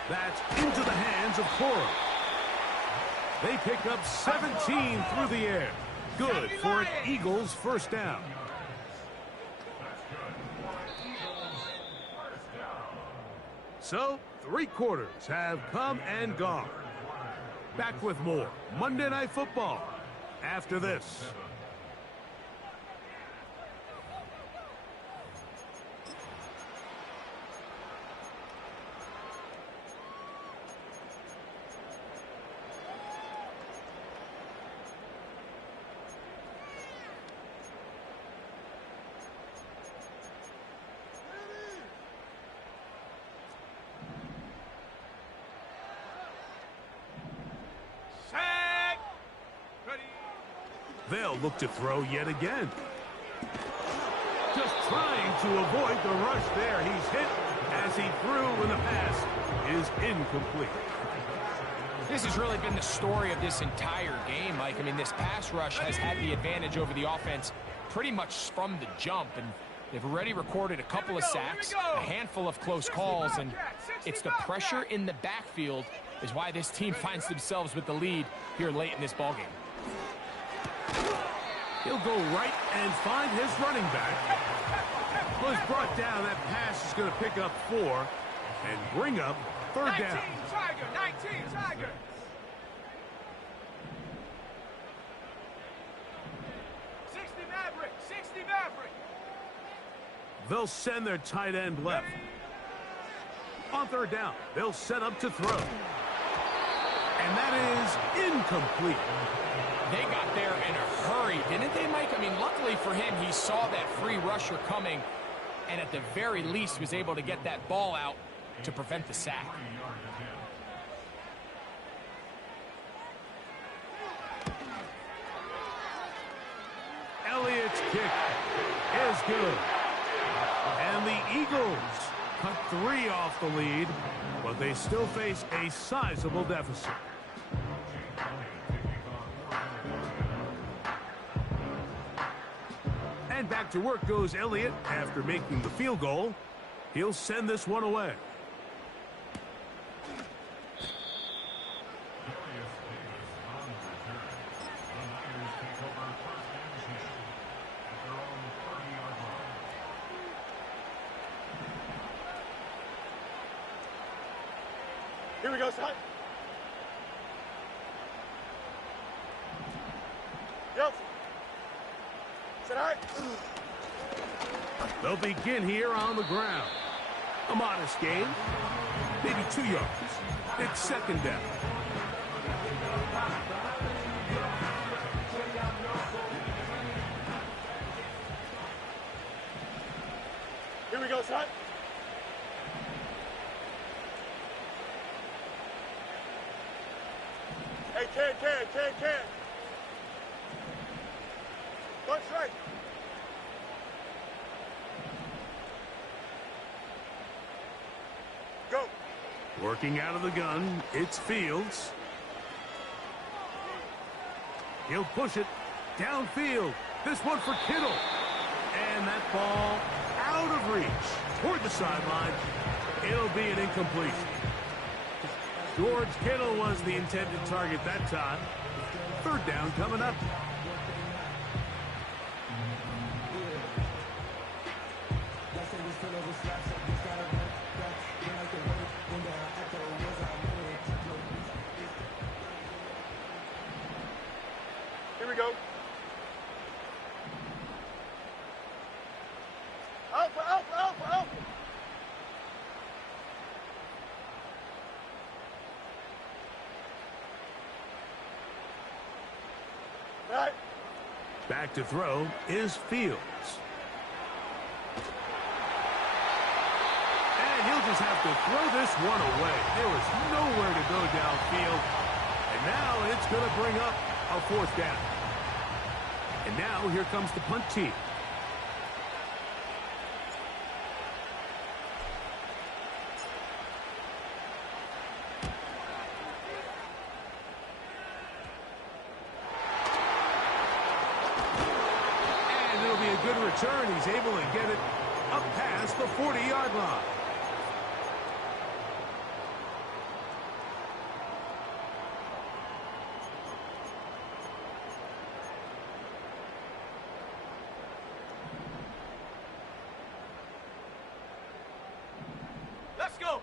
That's into the hands of Corum. They pick up 17 through the air. Good for an Eagles first down. So, 3 quarters have come and gone. Back with more Monday Night Football after this. They'll look to throw yet again. Just trying to avoid the rush there. He's hit as he threw when the pass is incomplete. This has really been the story of this entire game, Mike. I mean, this pass rush has had the advantage over the offense pretty much from the jump, and they've already recorded a couple of sacks, a handful of close calls, and it's the pressure in the backfield is why this team finds themselves with the lead here late in this ballgame. He'll go right and find his running back. Was brought down. That pass is going to pick up 4 and bring up third down. 19 Tiger. They'll send their tight end left. On third down, they'll set up to throw. And that is incomplete. They got there in a hurry, didn't they, Mike? I mean, luckily for him, he saw that free rusher coming and at the very least was able to get that ball out to prevent the sack. Elliott's kick is good. And the Eagles cut 3 off the lead, but they still face a sizable deficit. And back to work goes Elliott after making the field goal. He'll send this one away. Darius Davis on the return. The Niners take over first and 10 at their own 30-yard line. Here we go, son. Yep. Sit all right. They'll begin here on the ground. A modest gain. Maybe 2 yards. It's second down. Here we go, son. Hey, can. One strike. Go. Working out of the gun, it's Fields. He'll push it downfield. This one for Kittle. And that ball out of reach toward the sideline. It'll be an incompletion. George Kittle was the intended target that time. Third down coming up. Here we go. Alpha. All right. Back to throw is Fields. And he'll just have to throw this one away. There was nowhere to go downfield. And now it's going to bring up a fourth down. And now here comes the punt team. And it'll be a good return. He's able to get it up past the 40-yard line. Let's go.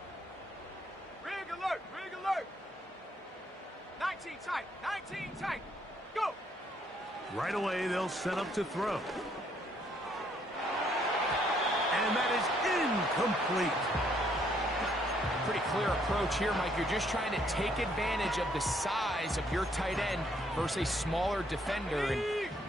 Rig alert. 19 tight. Go. Right away, they'll set up to throw. And that is incomplete. Pretty clear approach here, Mike. You're just trying to take advantage of the size of your tight end versus a smaller defender. And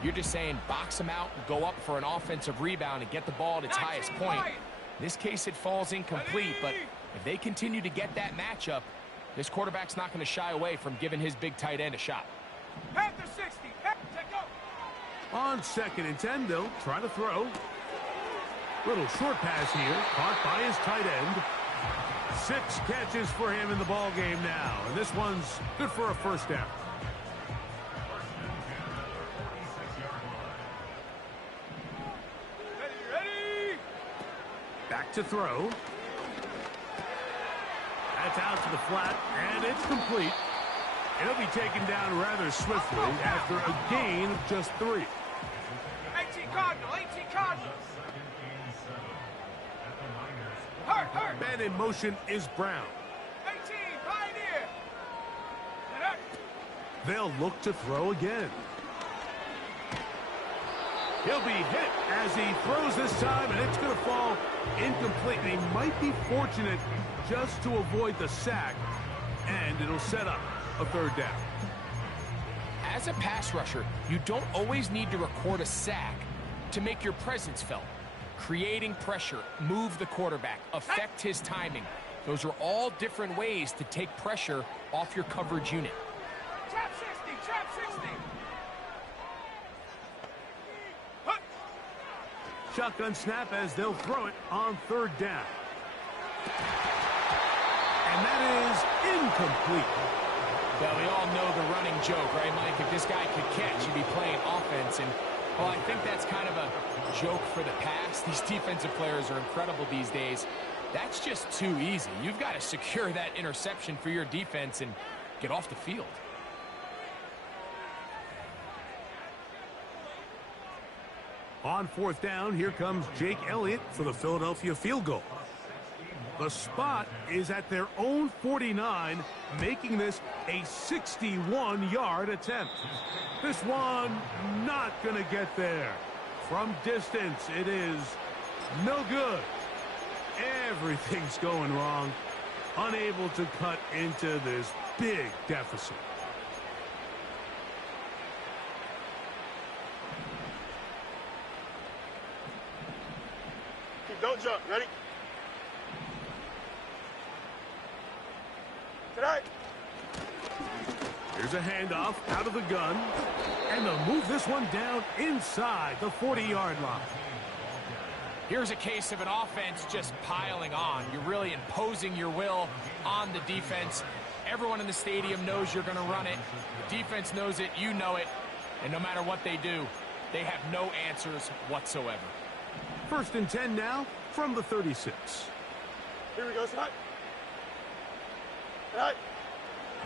you're just saying box him out, go up for an offensive rebound, and get the ball at its highest point. In this case, it falls incomplete, but if they continue to get that matchup, this quarterback's not going to shy away from giving his big tight end a shot. Panther 60. Take go. On 2nd and 10, they'll try to throw. Little short pass here, caught by his tight end. 6 catches for him in the ball game now, and this one's good for a first down. First and 10 at their 46-yard line. Ready. Back to throw. That's out to the flat, and it's complete. It'll be taken down rather swiftly after a gain of just 3. 18 Cardinal. Just second and 7 at the Niners. Hurt. Man in motion is Brown. 18 Pioneer. They'll look to throw again. He'll be hit as he throws this time, and it's going to fall incomplete. And he might be fortunate just to avoid the sack, and it'll set up a third down. As a pass rusher, you don't always need to record a sack to make your presence felt. Creating pressure, move the quarterback, affect his timing. Those are all different ways to take pressure off your coverage unit. Trap 60. Shotgun snap as they'll throw it on third down. And that is incomplete. Well, we all know the running joke, right, Mike? If this guy could catch, he'd be playing offense. And Well, I think that's kind of a joke for the past. These defensive players are incredible these days. That's just too easy. You've got to secure that interception for your defense and get off the field. On fourth down, here comes Jake Elliott for the Philadelphia field goal. The spot is at their own 49, making this a 61-yard attempt. This one not going to get there. From distance, it is no good. Everything's going wrong. Unable to cut into this big deficit. Don't jump. Ready? Tonight. Here's a handoff out of the gun. And they'll move this one down inside the 40-yard line. Here's a case of an offense just piling on. You're really imposing your will on the defense. Everyone in the stadium knows you're going to run it. The defense knows it. You know it. And no matter what they do, they have no answers whatsoever. First and 10 now from the 36. Here we go, tonight. Tonight.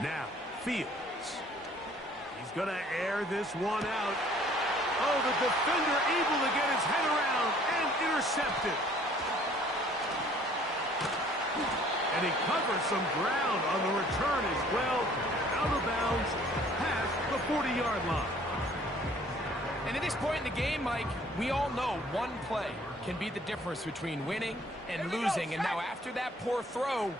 Now, Fields. He's going to air this one out. Oh, the defender able to get his head around and intercepted. And he covers some ground on the return as well. Out of bounds past the 40-yard line. And at this point in the game, Mike, we all know one play can be the difference between winning and losing. And now after that poor throw,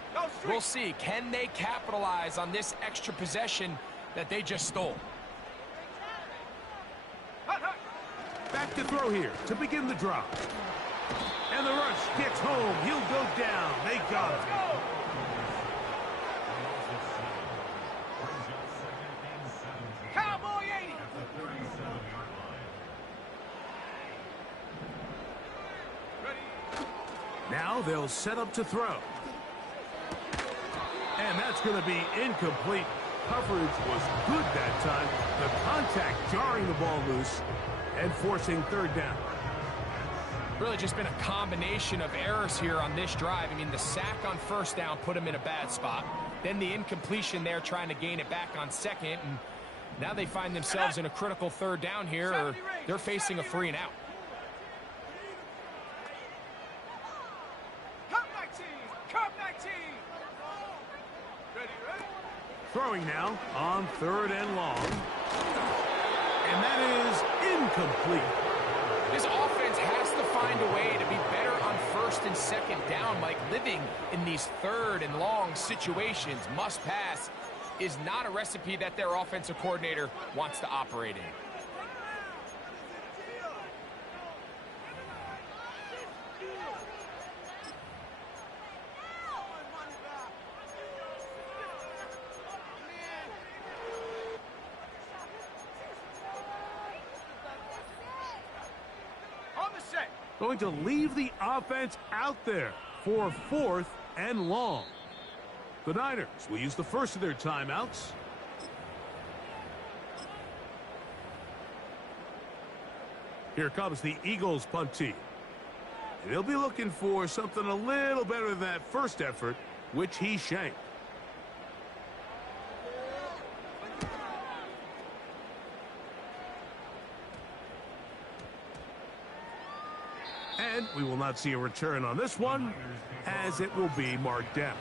we'll see. Can they capitalize on this extra possession that they just stole? Back to throw here to begin the drop. And the rush gets home. He'll go down. They got him. Cowboy 80. Now they'll set up to throw. And that's going to be incomplete. Coverage was good that time. The contact jarring the ball loose and forcing third down. Really just been a combination of errors here on this drive. I mean, the sack on first down put him in a bad spot. Then the incompletion there trying to gain it back on second. And now they find themselves in a critical third down here, or they're facing a free and out. Throwing now on third and long. And that is incomplete. This offense has to find a way to be better on first and second down. Like living in these third and long situations, must pass, is not a recipe that their offensive coordinator wants to operate in. Going to leave the offense out there for fourth and long. The Niners will use the first of their timeouts. Here comes the Eagles punt team. They'll be looking for something a little better than that first effort, which he shanked. And we will not see a return on this one, as it will be marked down.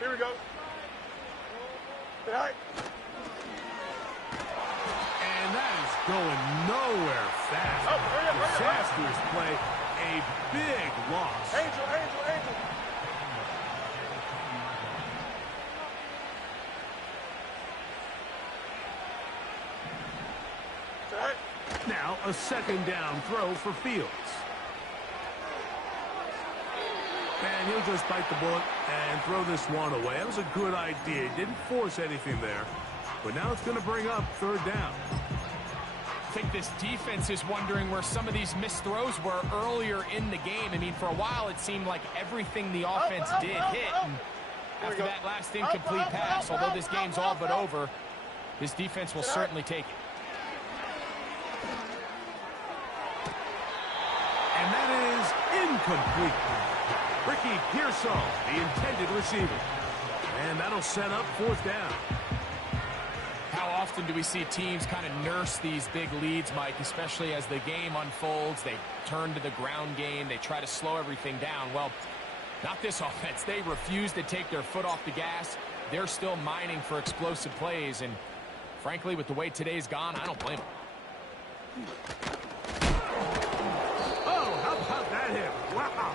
Here we go. Right. And that is going nowhere fast. Oh, hurry up, Disastrous play. A big loss. Angel. Now a second down throw for Fields. And he'll just bite the bullet and throw this one away. That was a good idea. Didn't force anything there. But now it's going to bring up third down. think this defense is wondering where some of these missed throws were earlier in the game. I mean, for a while it seemed like everything the offense did hit. And after that last incomplete pass, although this game's all but over, this defense will certainly take it. And that is incomplete. Ricky Pearsall, the intended receiver. And that'll set up fourth down. How often do we see teams kind of nurse these big leads, Mike, especially as the game unfolds? They turn to the ground game. They try to slow everything down. Well, not this offense. They refuse to take their foot off the gas. They're still mining for explosive plays. And frankly, with the way today's gone, I don't blame them. Oh, how about that hit? Wow.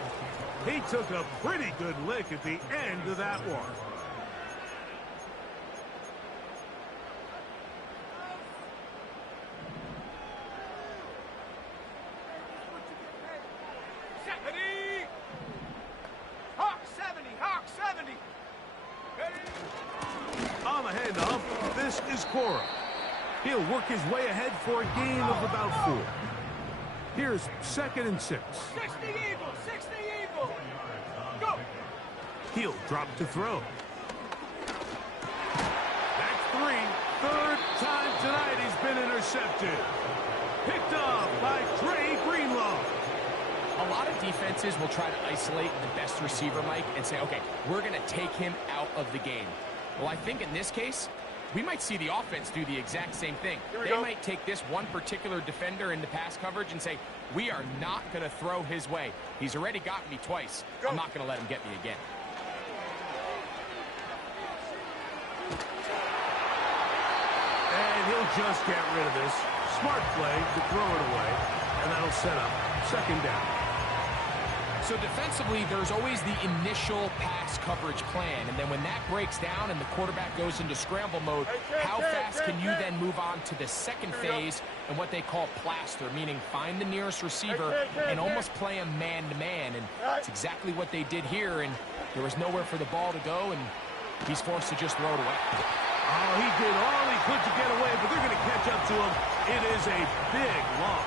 He took a pretty good lick at the end of that one. On the handoff, this is Cora. He'll work his way ahead for a gain of about 4. Here's 2nd and 6. 60 Eagles, 60 Eagles. Go. He'll drop to throw. That's 3. Third time tonight he's been intercepted. Picked off by Dre Greenlaw. A lot of defenses will try to isolate the best receiver, Mike, and say, okay, we're going to take him out of the game. Well, I think in this case, we might see the offense do the exact same thing. They might take this one particular defender into pass coverage and say, we are not going to throw his way. He's already gotten me twice. I'm not going to let him get me again. And he'll just get rid of this. Smart play to throw it away, and that'll set up 2nd down. So defensively, there's always the initial pass coverage plan, and then when that breaks down and the quarterback goes into scramble mode, how fast can you then move on to the second phase and what they call plaster, meaning find the nearest receiver and almost play him man-to-man, and that's exactly what they did here, and there was nowhere for the ball to go, and he's forced to just throw it away. Oh, he did all he could to get away, but they're going to catch up to him. It is a big loss.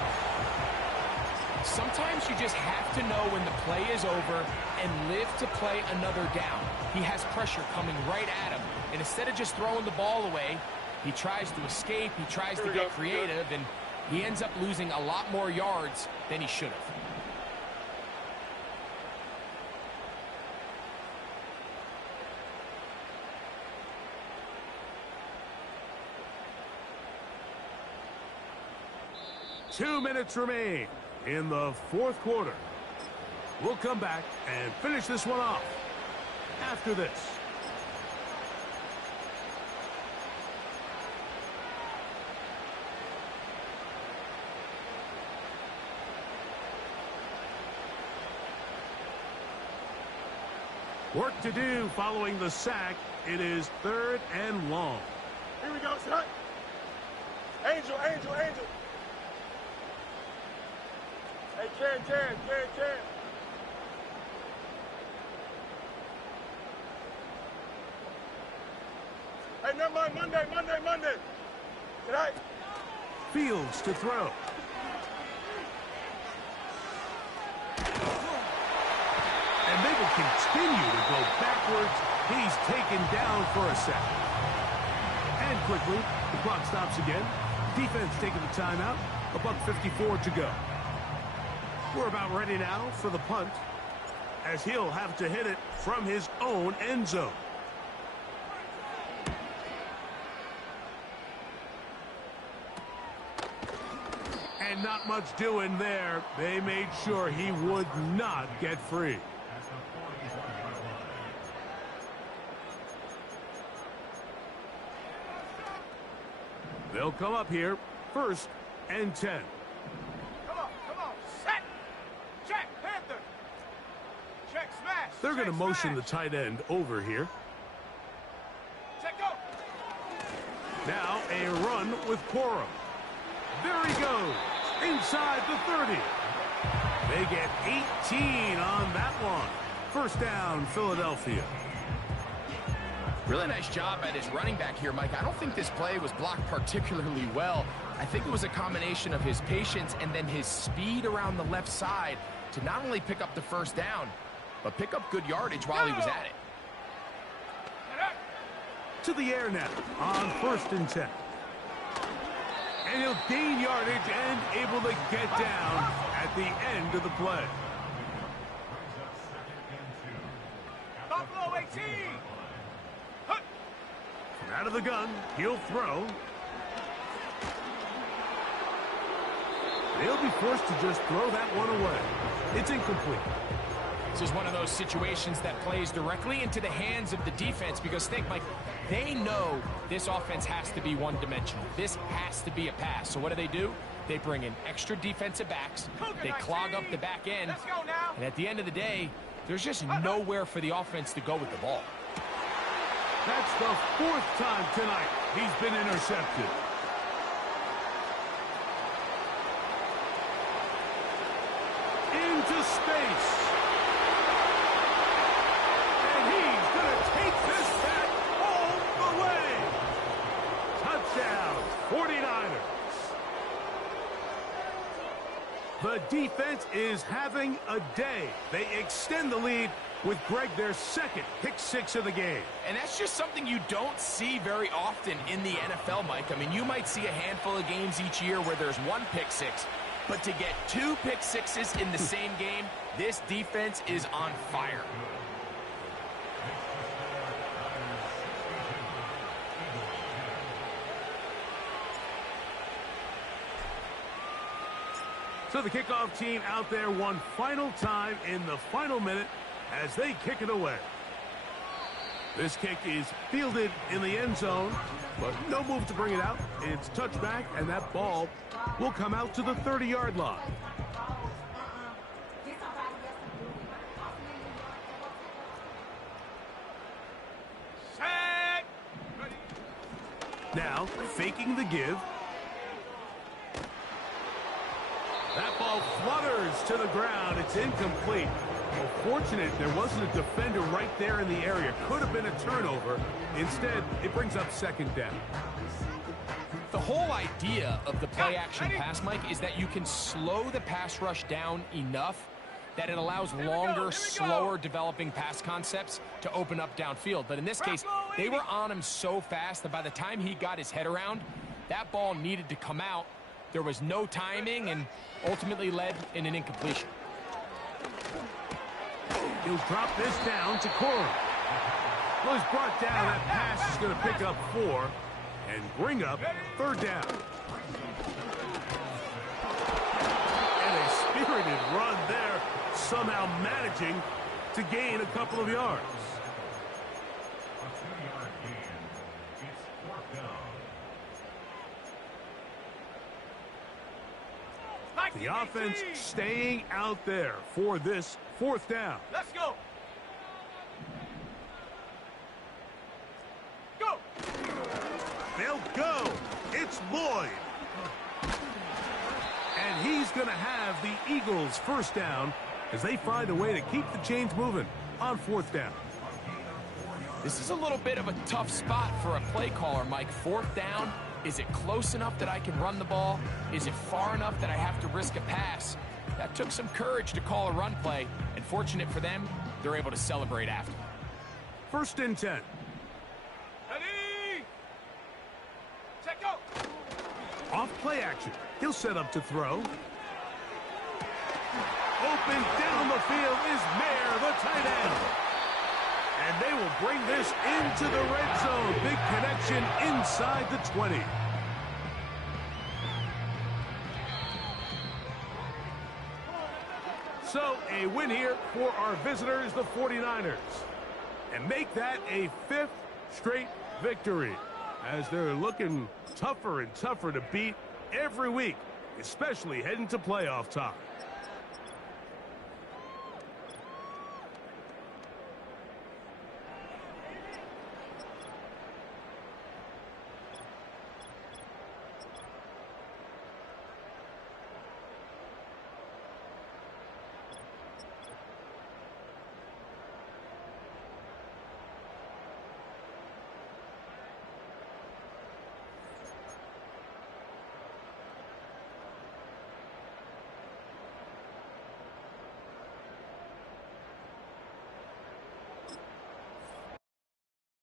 Sometimes you just have to know when the play is over and live to play another down. He has pressure coming right at him, and instead of just throwing the ball away, he tries to escape, he tries to get creative, and he ends up losing a lot more yards than he should have. Two minutes remain in the 4th quarter. We'll come back and finish this one off after this. Work to do following the sack. It is 3rd and long. Here we go, son. Angel, Angel, Angel. Hey, Chan. Hey, never mind, Monday. Tonight. Fields to throw. And they will continue to go backwards. He's taken down for a sack. And quickly, the clock stops again. Defense taking the timeout. $1:54 to go. We're about ready now for the punt, as he'll have to hit it from his own end zone. And not much doing there. They made sure he would not get free. They'll come up here, 1st and 10. Come on. Set. Check, Panther. Check, smash. They're going to motion smash. the tight end over here. Check, go. Now a run with Corum. There he goes, inside the 30. They get 18 on that one. 1st down, Philadelphia. Really nice job at his running back here, Mike. I don't think this play was blocked particularly well. I think it was a combination of his patience and then his speed around the left side to not only pick up the first down, but pick up good yardage while he was at it. To the air now on 1st and 10. And he'll gain yardage and able to get down at the end of the play. Buffalo 18. From out of the gun, he'll throw. They'll be forced to just throw that one away. It's incomplete. This is one of those situations that plays directly into the hands of the defense because think, Mike, they know this offense has to be one-dimensional. This has to be a pass. So what do? They bring in extra defensive backs. They clog up the back end. And at the end of the day, there's just nowhere for the offense to go with the ball. That's the 4th time tonight he's been intercepted. Into space. And he's going to take this back all the way. Touchdown, 49ers. The defense is having a day. They extend the lead with Greg their 2nd pick 6 of the game. And that's just something you don't see very often in the NFL, Mike. I mean, you might see a handful of games each year where there's 1 pick 6. But to get 2 pick 6s in the same game, this defense is on fire. So the kickoff team out there one final time in the final minute as they kick it away. This kick is fielded in the end zone, but no move to bring it out. It's touchback, and that ball will come out to the 30-yard line. Set. Now, faking the give. That ball flutters to the ground. It's incomplete. Well, fortunate there wasn't a defender right there in the area. Could have been a turnover. Instead, it brings up 2nd down. The whole idea of the play-action pass, Mike, is that you can slow the pass rush down enough that it allows longer, slower developing pass concepts to open up downfield. But in this case, they were on him so fast that by the time he got his head around, that ball needed to come out. There was no timing and ultimately led in an incompletion. He'll drop this down to Corum. Well, he's brought down. That pass is going to pick up 4 and bring up 3rd down. And a spirited run there, somehow managing to gain a couple of yards. A 2-yard gain. It's 4th down. The offense staying out there for this 4th down. Let's go. Go. They'll go. It's Lloyd. And he's going to have the Eagles' 1st down as they find a way to keep the chains moving on 4th down. This is a little bit of a tough spot for a play caller, Mike. 4th down. Is it close enough that I can run the ball? Is it far enough that I have to risk a pass? That took some courage to call a run play, and fortunate for them, they're able to celebrate after. 1st and 10. Ready. Check go. Off play action. He'll set up to throw. Open down the field is Mayer, the tight end. And they will bring this into the red zone. Big connection inside the 20. So a win here for our visitors, the 49ers. And make that a 5th straight victory as they're looking tougher and tougher to beat every week, especially heading to playoff time.